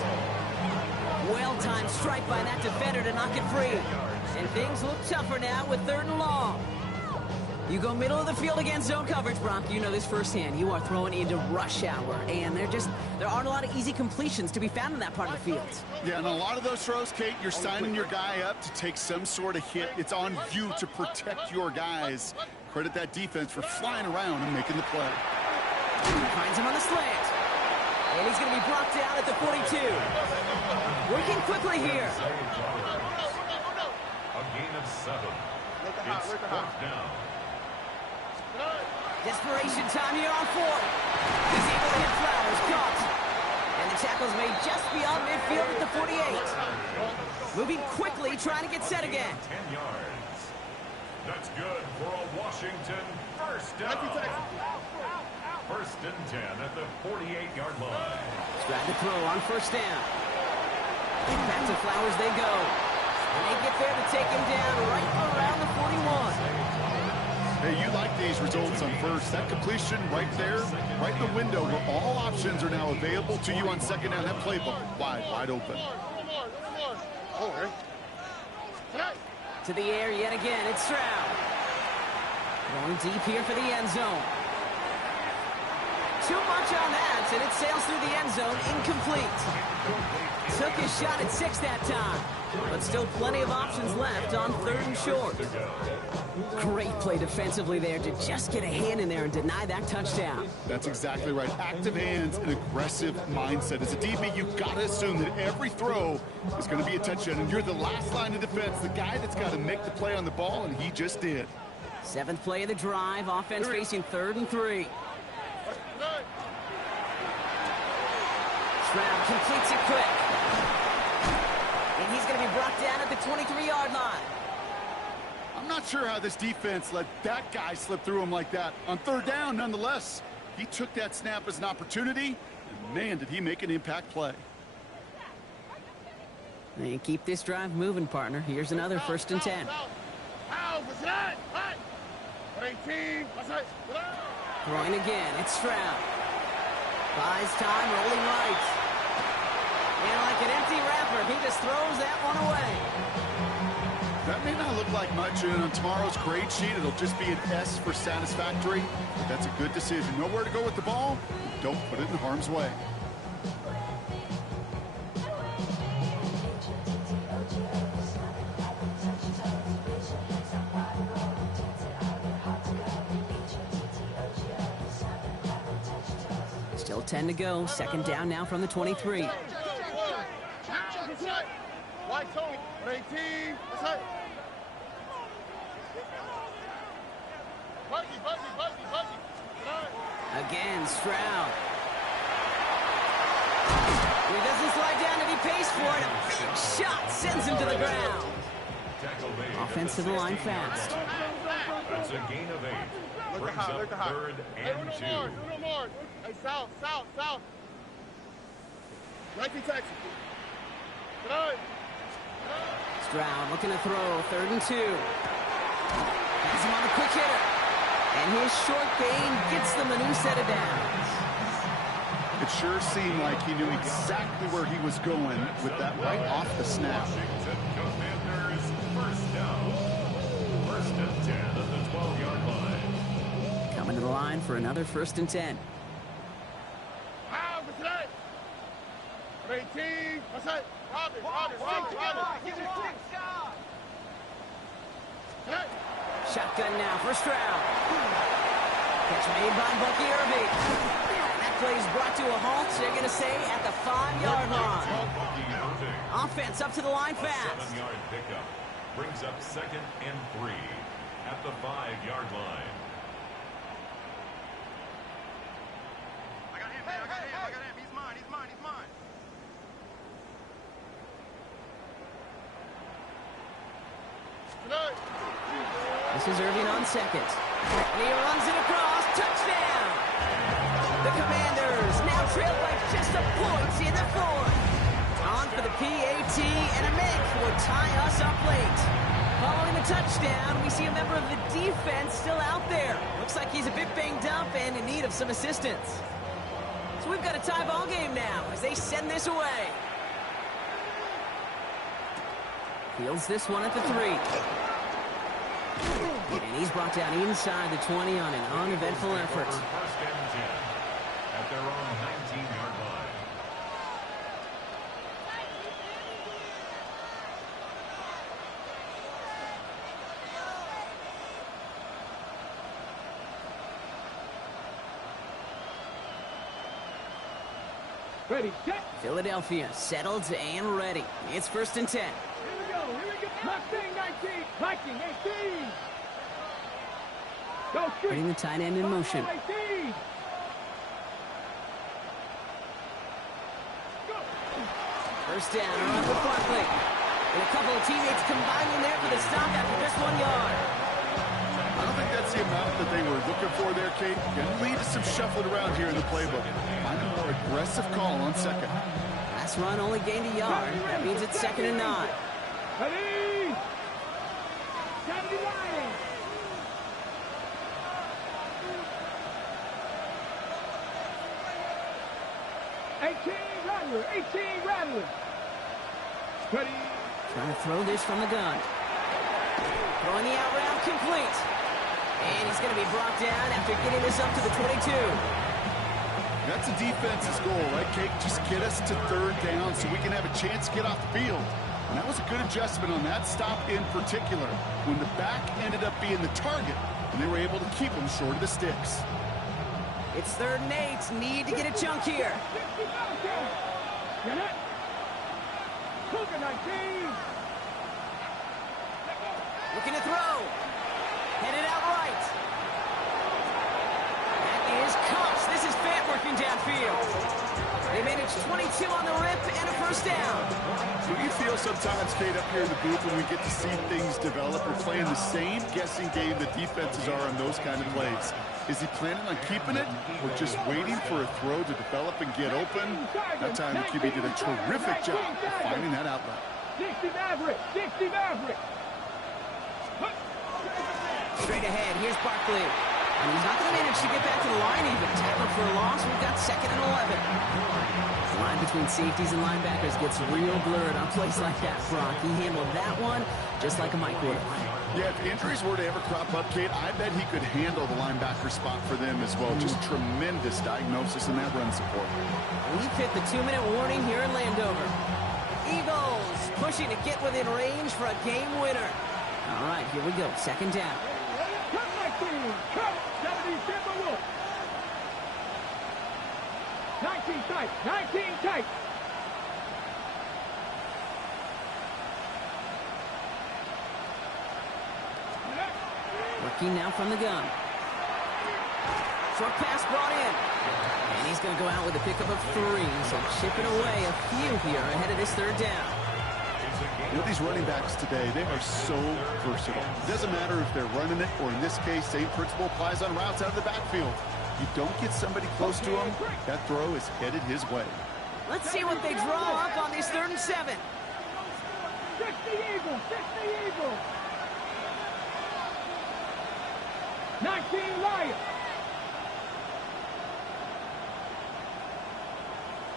Well-timed strike by that defender to knock it free. And things look tougher now with 3rd and long. You go middle of the field against zone coverage, Brock. You know this firsthand. You are throwing into rush hour, and there aren't a lot of easy completions to be found in that part of the field. Yeah, and a lot of those throws, Kate, you're signing your guy up to take some sort of hit. It's on you to protect your guys. Credit that defense for flying around and making the play. Finds him on the slant. And he's going to be brought down at the 42. Working quickly here. A gain of 7. It's 4th down. Desperation time here on 4th. He's able to hit Flowers, caught. And the tackle's made just beyond midfield at the 48. Moving quickly, trying to get set again. 10 yards. That's good for a Washington 1st down. 1st and 10 at the 48-yard line. Trying to throw on 1st down. And back to Flowers they go. And they get there to take him down right around the 41. Hey, you like these results on 1st. That completion right there, right in the window where all options are now available to you on 2nd down. That playbook wide open. To the air yet again, it's Stroud. Going deep here for the end zone. Too much on that, and it sails through the end zone, incomplete. Took his shot at 6 that time, but still plenty of options left on 3rd and short. Great play defensively there to just get a hand in there and deny that touchdown. That's exactly right. Active hands and aggressive mindset. As a DB, you've got to assume that every throw is going to be a touchdown, and you're the last line of defense, the guy that's got to make the play on the ball, and he just did. 7th play of the drive, offense facing 3rd and 3. Stroud completes it quick. And he's going to be brought down at the 23-yard line. I'm not sure how this defense let that guy slip through him like that. On 3rd down, nonetheless, he took that snap as an opportunity, and man, did he make an impact play. And keep this drive moving, partner. Here's another 1st and 10. Throwing again, it's Stroud. Buys time, rolling right. And like an empty wrapper, he just throws that one away. That may not look like much, and on tomorrow's grade sheet, it'll just be an S for satisfactory. But that's a good decision. Know where to go with the ball. Don't put it in harm's way. Still 10 to go. 2nd down now from the 23. White Tony, 18. That's it. Buggy. Again, Stroud. He doesn't slide down and he pays for it. A big shot sends him to the ground. Offense to the line fast. That's a gain of 8. Brings up 3rd and 2. Hey, south. Right to Texas. Stroud looking to throw. 3rd and 2. Has him on a quick hitter. And his short gain gets them a new set of downs. It sure seemed like he knew exactly where he was going with that right off the snap. Washington Commanders 1st down. 1st and 10 at the 12-yard line. Coming to the line for another 1st and 10. 18. What's that? Robin. Shotgun now for Stroud. Catch made by Bucky Irving. That play is brought to a halt, they're going to say, at the 5-yard line. Offense up to the line fast. 7-yard pickup. Brings up 2nd and 3 at the 5-yard line. I got him, man. He's mine. deserving on second. And he runs it across. Touchdown! The Commanders now trail by just a point in the fourth. On for the PAT, and a make will tie us up late. Following the touchdown, we see a member of the defense still out there. Looks like he's a bit banged up and in need of some assistance. So we've got a tie ball game now as they send this away. Fields this one at the 3. And he's brought down inside the 20 on an uneventful effort. First and 10 at their own 19-yard line. Ready, set. Philadelphia settled and ready. It's first and 10. Here we go, here we go. Mustang 19, Viking 18. Go straight. Putting the tight end in motion. 18. First down, around the Barkley. And a couple of teammates combining there for the stop after just 1 yard. I don't think that's the amount that they were looking for there, Kate. Going to lead to some shuffling around here in the playbook. Find a more aggressive call on second. Last run only gained a yard. That means it's second and 9. Ready. 79. Rattler, 18 Rattler. Ready. Trying to throw this from the gun. Throwing the out route complete. And he's going to be brought down after getting this up to the 22. That's a defense's goal, right, Kate? Just get us to third down so we can have a chance to get off the field. And that was a good adjustment on that stop in particular, when the back ended up being the target, and they were able to keep him short of the sticks. It's third and 8. Need to get a chunk here. Get it. Cougar 19. Looking to throw. Headed out right. That is Cups. This is Fant working downfield. They managed 22 on the rip and a first down. So you feel sometimes, Kate, up here in the booth when we get to see things develop. We're playing the same guessing game that defenses are on those kind of plays. Is he planning on keeping it or just waiting for a throw to develop and get open? That time the QB did a terrific job of finding that outlet. 60 Maverick, 60 Maverick. Straight ahead, here's Barkley. And he's not going to manage to get back to the line even. Tackle for a loss, we've got second and 11. The line between safeties and linebackers gets real blurred on plays like that, Brock. He handled that one just like a Mike would. Yeah, if injuries were to ever crop up, Kate, I bet he could handle the linebacker spot for them as well. Just tremendous diagnosis in that run support. We've hit the 2-minute warning here in Landover. Eagles pushing to get within range for a game winner. All right, here we go. Second down. Cut my team. Cut. 77 Wolf. 19 tight. 19 tight. Working now from the gun. Short pass brought in. And he's going to go out with a pickup of 3. So chipping away a few here ahead of this third down. You know, these running backs today, they are so versatile. It doesn't matter if they're running it or, in this case, same principle applies on routes out of the backfield. You don't get somebody close to him, that throw is headed his way. Let's see what they draw up on this third and 7. 60 Eagles. 60 Eagles. 19 Lions.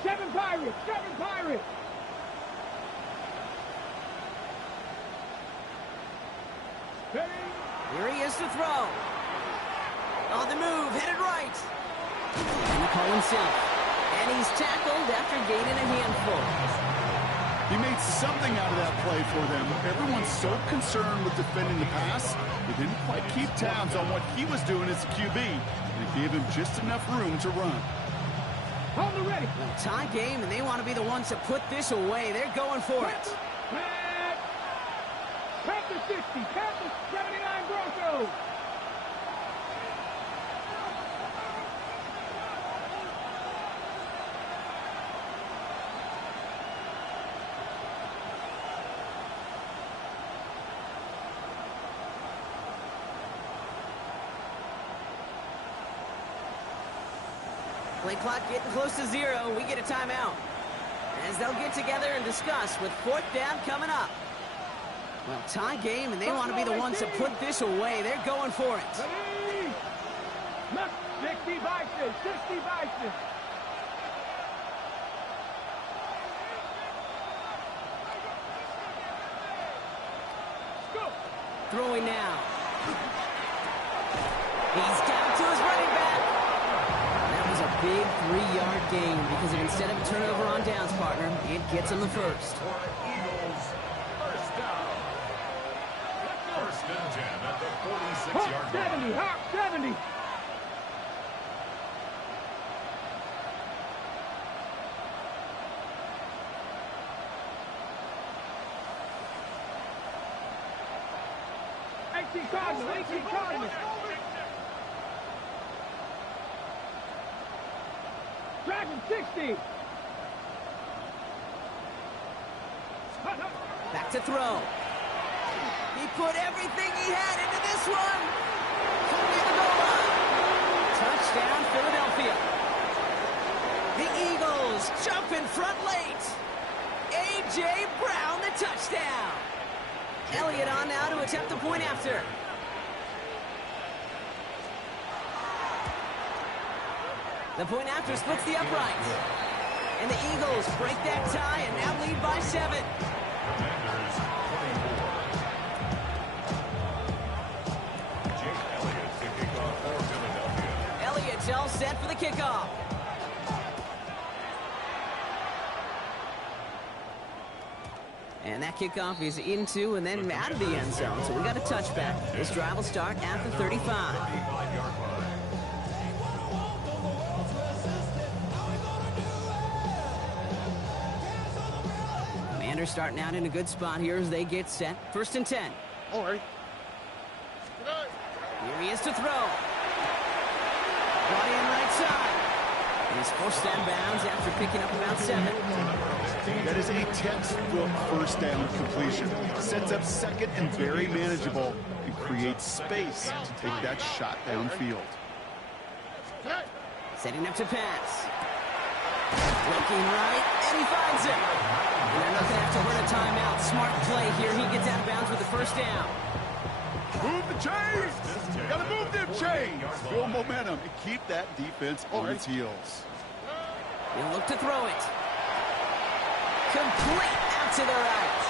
7 Pirates. 7 Pirates. Here he is to throw. On the move, headed right. And the call himself. And he's tackled after gaining a handful. He made something out of that play for them. Everyone's so concerned with defending the pass, they didn't quite keep tabs on what he was doing as a QB. And it gave him just enough room to run. On the ready. Well, tie game, and they want to be the ones to put this away. They're going for it. Panther 60, Panther 79 Broncos. Play clock getting close to 0. We get a timeout. As they'll get together and discuss with 4th down coming up. Well, tie game, and they want to be the ones to put this away. They're going for it. Look, 60 vices, 60 vices. Throwing now. He's down to his running back. That was a big 3-yard gain because instead of a turnover on downs, partner, it gets him the first. Eagles, first down. First and 10 at the 46-yard Hawk line. 70, Hawk 70. Cardinal, Cardinal. Dragon 60. Back to throw. He put everything he had into this one. Near the goal line. Touchdown, Philadelphia. The Eagles jump in front late. A.J. Brown, the touchdown. Elliott on now to attempt the point after. The point after splits the upright. And the Eagles break that tie and now lead by 7. Commanders 24. Jake Elliott to kick off for Philadelphia. Elliott's all set for the kickoff. And that kickoff is into and then out of the end zone. So we got a touchback. This drive will start at the 35. 35-yard line. Commanders starting out in a good spot here as they get set. 1st and 10. All right. Here he is to throw. Brought in right side. And he's forced out of bounds after picking up about 7. That is a textbook first down completion. Sets up second and very manageable and creates space to take that shot downfield. Setting up to pass. Looking right, and he finds it. And they're not going to have to run a timeout. Smart play here. He gets out of bounds with the first down. Move the chains! Gotta move them chains! Build momentum and keep that defense on its heels. He'll look to throw it. Complete out to the right.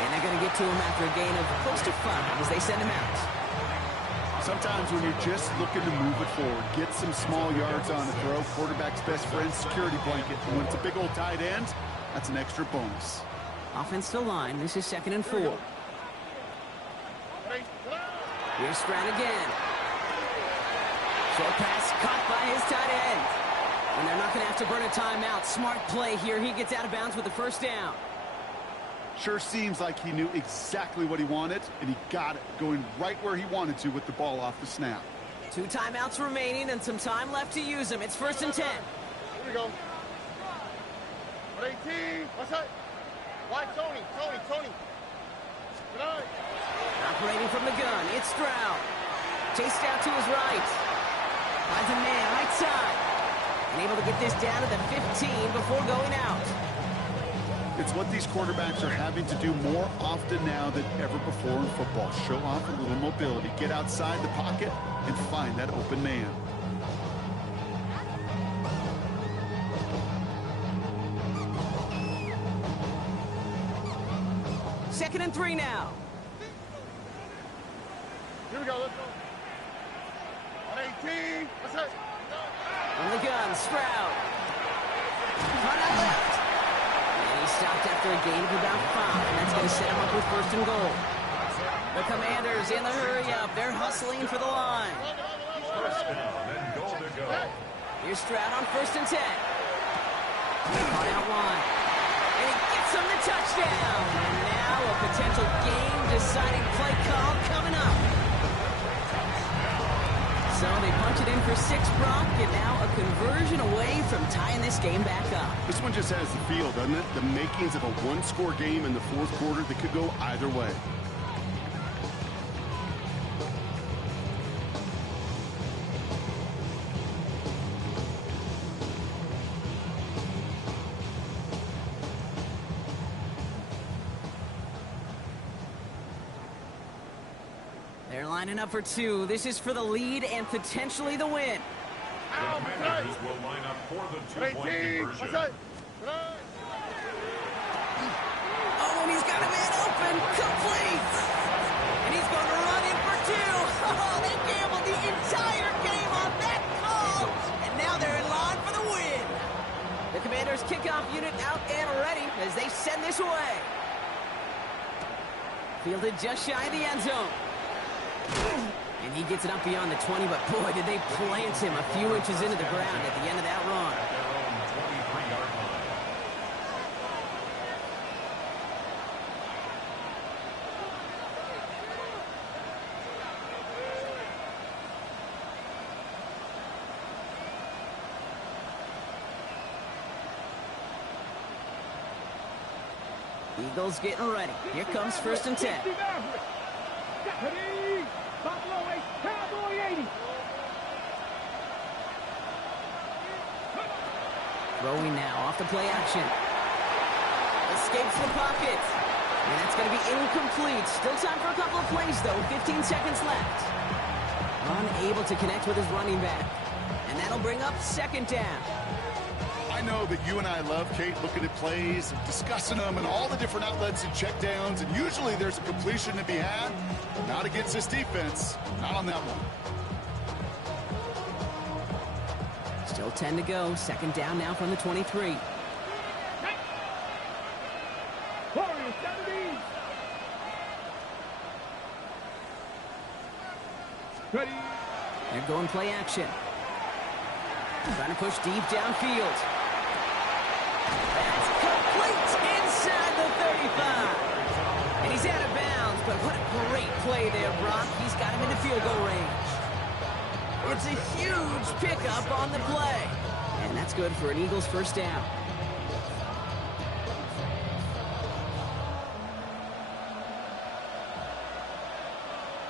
And they're going to get to him after a gain of close to 5 as they send him out. Sometimes when you're just looking to move it forward, get some small yards on the throw, quarterback's best friend, security blanket. And when it's a big old tight end, that's an extra bonus. Offense to line. This is 2nd and 4. Here's Stroud again. Short pass caught by his tight end. And they're not going to have to burn a timeout. Smart play here. He gets out of bounds with the first down. Sure seems like he knew exactly what he wanted, and he got it, going right where he wanted to with the ball off the snap. 2 timeouts remaining and some time left to use them. It's 1st and 10. Here we go. 18. What's that? Why Tony? Tony. Good night. Operating from the gun, it's Stroud. Chased out to his right. Finds a man right side. And able to get this down to the 15 before going out. It's what these quarterbacks are having to do more often now than ever before in football. Show off a little mobility, get outside the pocket, and find that open man. Second and 3 now. Here we go. Let's go. 18. What's that? From the gun, Stroud. Run out left. And he stopped after a gain of about 5. And that's going to set him up with 1st and goal. The Commanders in the hurry-up. They're hustling for the line. First down and goal to go. Here's Stroud on 1st and 10. Caught out wide. And he gets him the touchdown. And now a potential game-deciding play call coming up. So they punch it in for 6, Brock, and now a conversion away from tying this game back up. This one just has the feel, doesn't it? The makings of a one-score game in the 4th quarter that could go either way. They're lining up for two. This is for the lead and potentially the win. The Commanders will line up for the two-point conversion. Oh, and he's got a man open. Complete. And he's going to run in for two. Oh, they gambled the entire game on that call. And now they're in line for the win. The Commanders' kickoff unit out and ready as they send this away. Fielded just shy of the end zone. And he gets it up beyond the 20, but boy, did they plant him a few inches into the ground at the end of that run. At their own 23-yard line. Eagles getting ready. Here comes 1st and 10. Buffalo 8, Cowboy 80. Throwing now off the play action. Escapes the pocket. And that's going to be incomplete. Still time for a couple of plays, though. 15 seconds left. Unable to connect with his running back. And that'll bring up 2nd down. I know that you and I love, Kate, looking at plays, discussing them, and all the different outlets and checkdowns, and usually there's a completion to be had, but not against this defense. Not on that one. Still 10 to go. 2nd down now from the 23. Warriors, 70. Ready. They're going play action. Trying to push deep downfield. That's complete inside the 35. And he's out of bounds, but what a great play there, Brock. He's got him into field goal range. It's a huge pickup on the play. And that's good for an Eagles 1st down.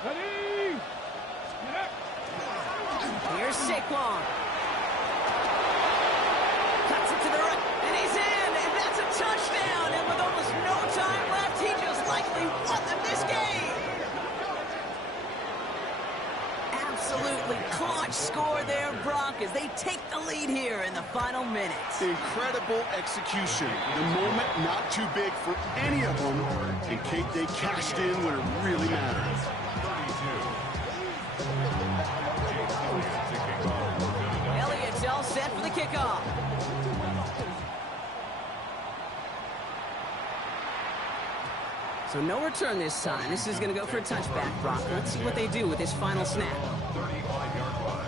Ready. Here's Saquon. Cuts it to the right, and he's in, and that's a touchdown. And with almost no time left, he just likely won them this game. Absolutely clutch score there, Brock, as they take the lead here in the final minutes. Incredible execution. The moment not too big for any of them, and Kate, they cashed in when it really matters. 32. Elliott's all set for the kickoff. So no return this time. This is going to go for a touchback, Brock. Let's see what they do with this final snap. 35-yard line.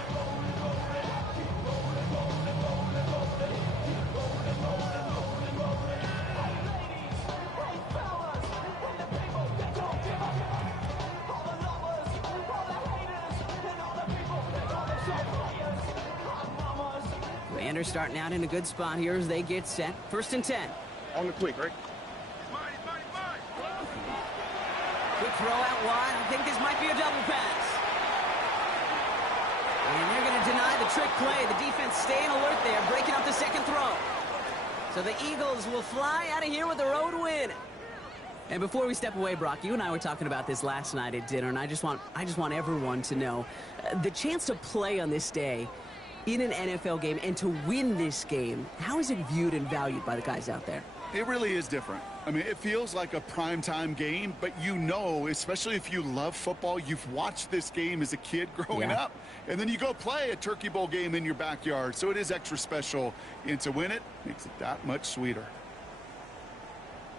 Commanders starting out in a good spot here as they get set. 1st and 10. On the quick, right? Quick throw out wide. I think this might be a double pass. And they're going to deny the trick play. The defense staying alert there, breaking up the 2nd throw. So the Eagles will fly out of here with a road win. And before we step away, Brock, you and I were talking about this last night at dinner, and I just want everyone to know the chance to play on this day in an NFL game and to win this game. How is it viewed and valued by the guys out there? It really is different. I mean, it feels like a primetime game, but you know, especially if you love football, you've watched this game as a kid growing up, and then you go play a Turkey Bowl game in your backyard. So it is extra special, and to win it makes it that much sweeter.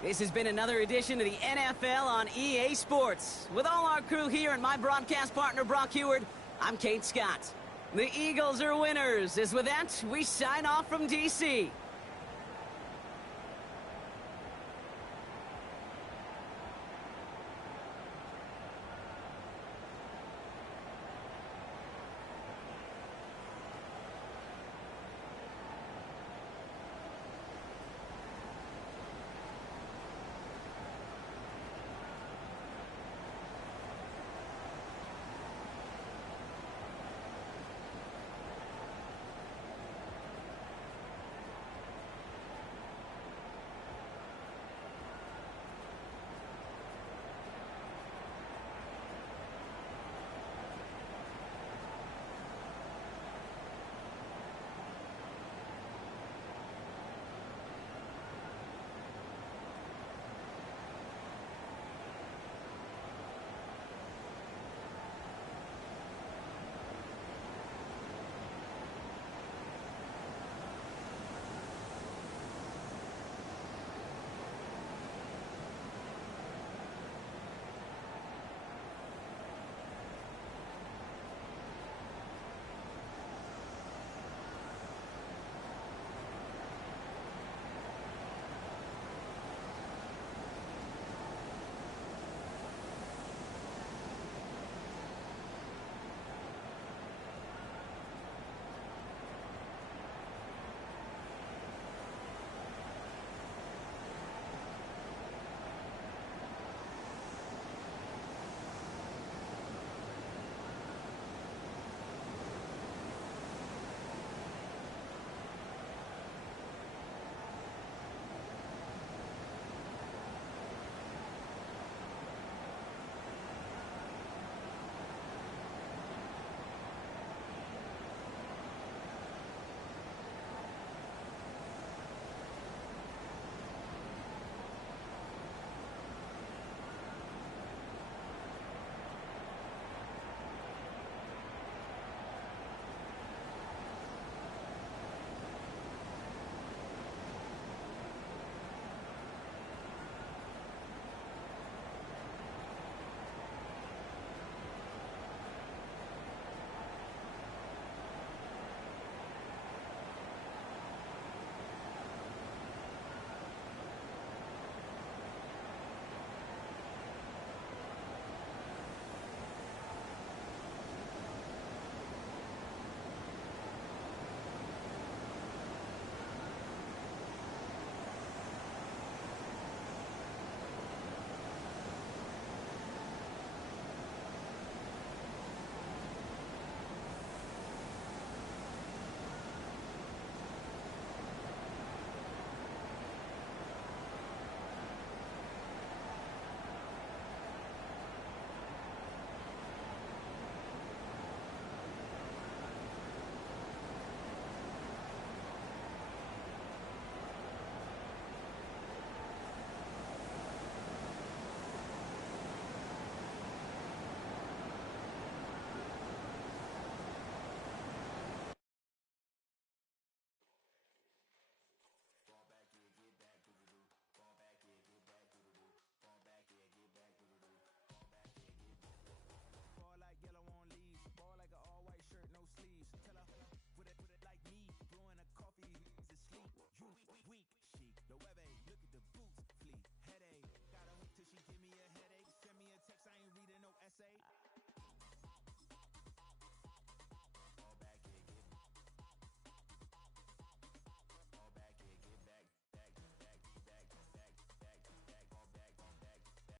This has been another edition of the NFL on EA Sports. With all our crew here and my broadcast partner, Brock Heward, I'm Kate Scott. The Eagles are winners. As with that, we sign off from D.C.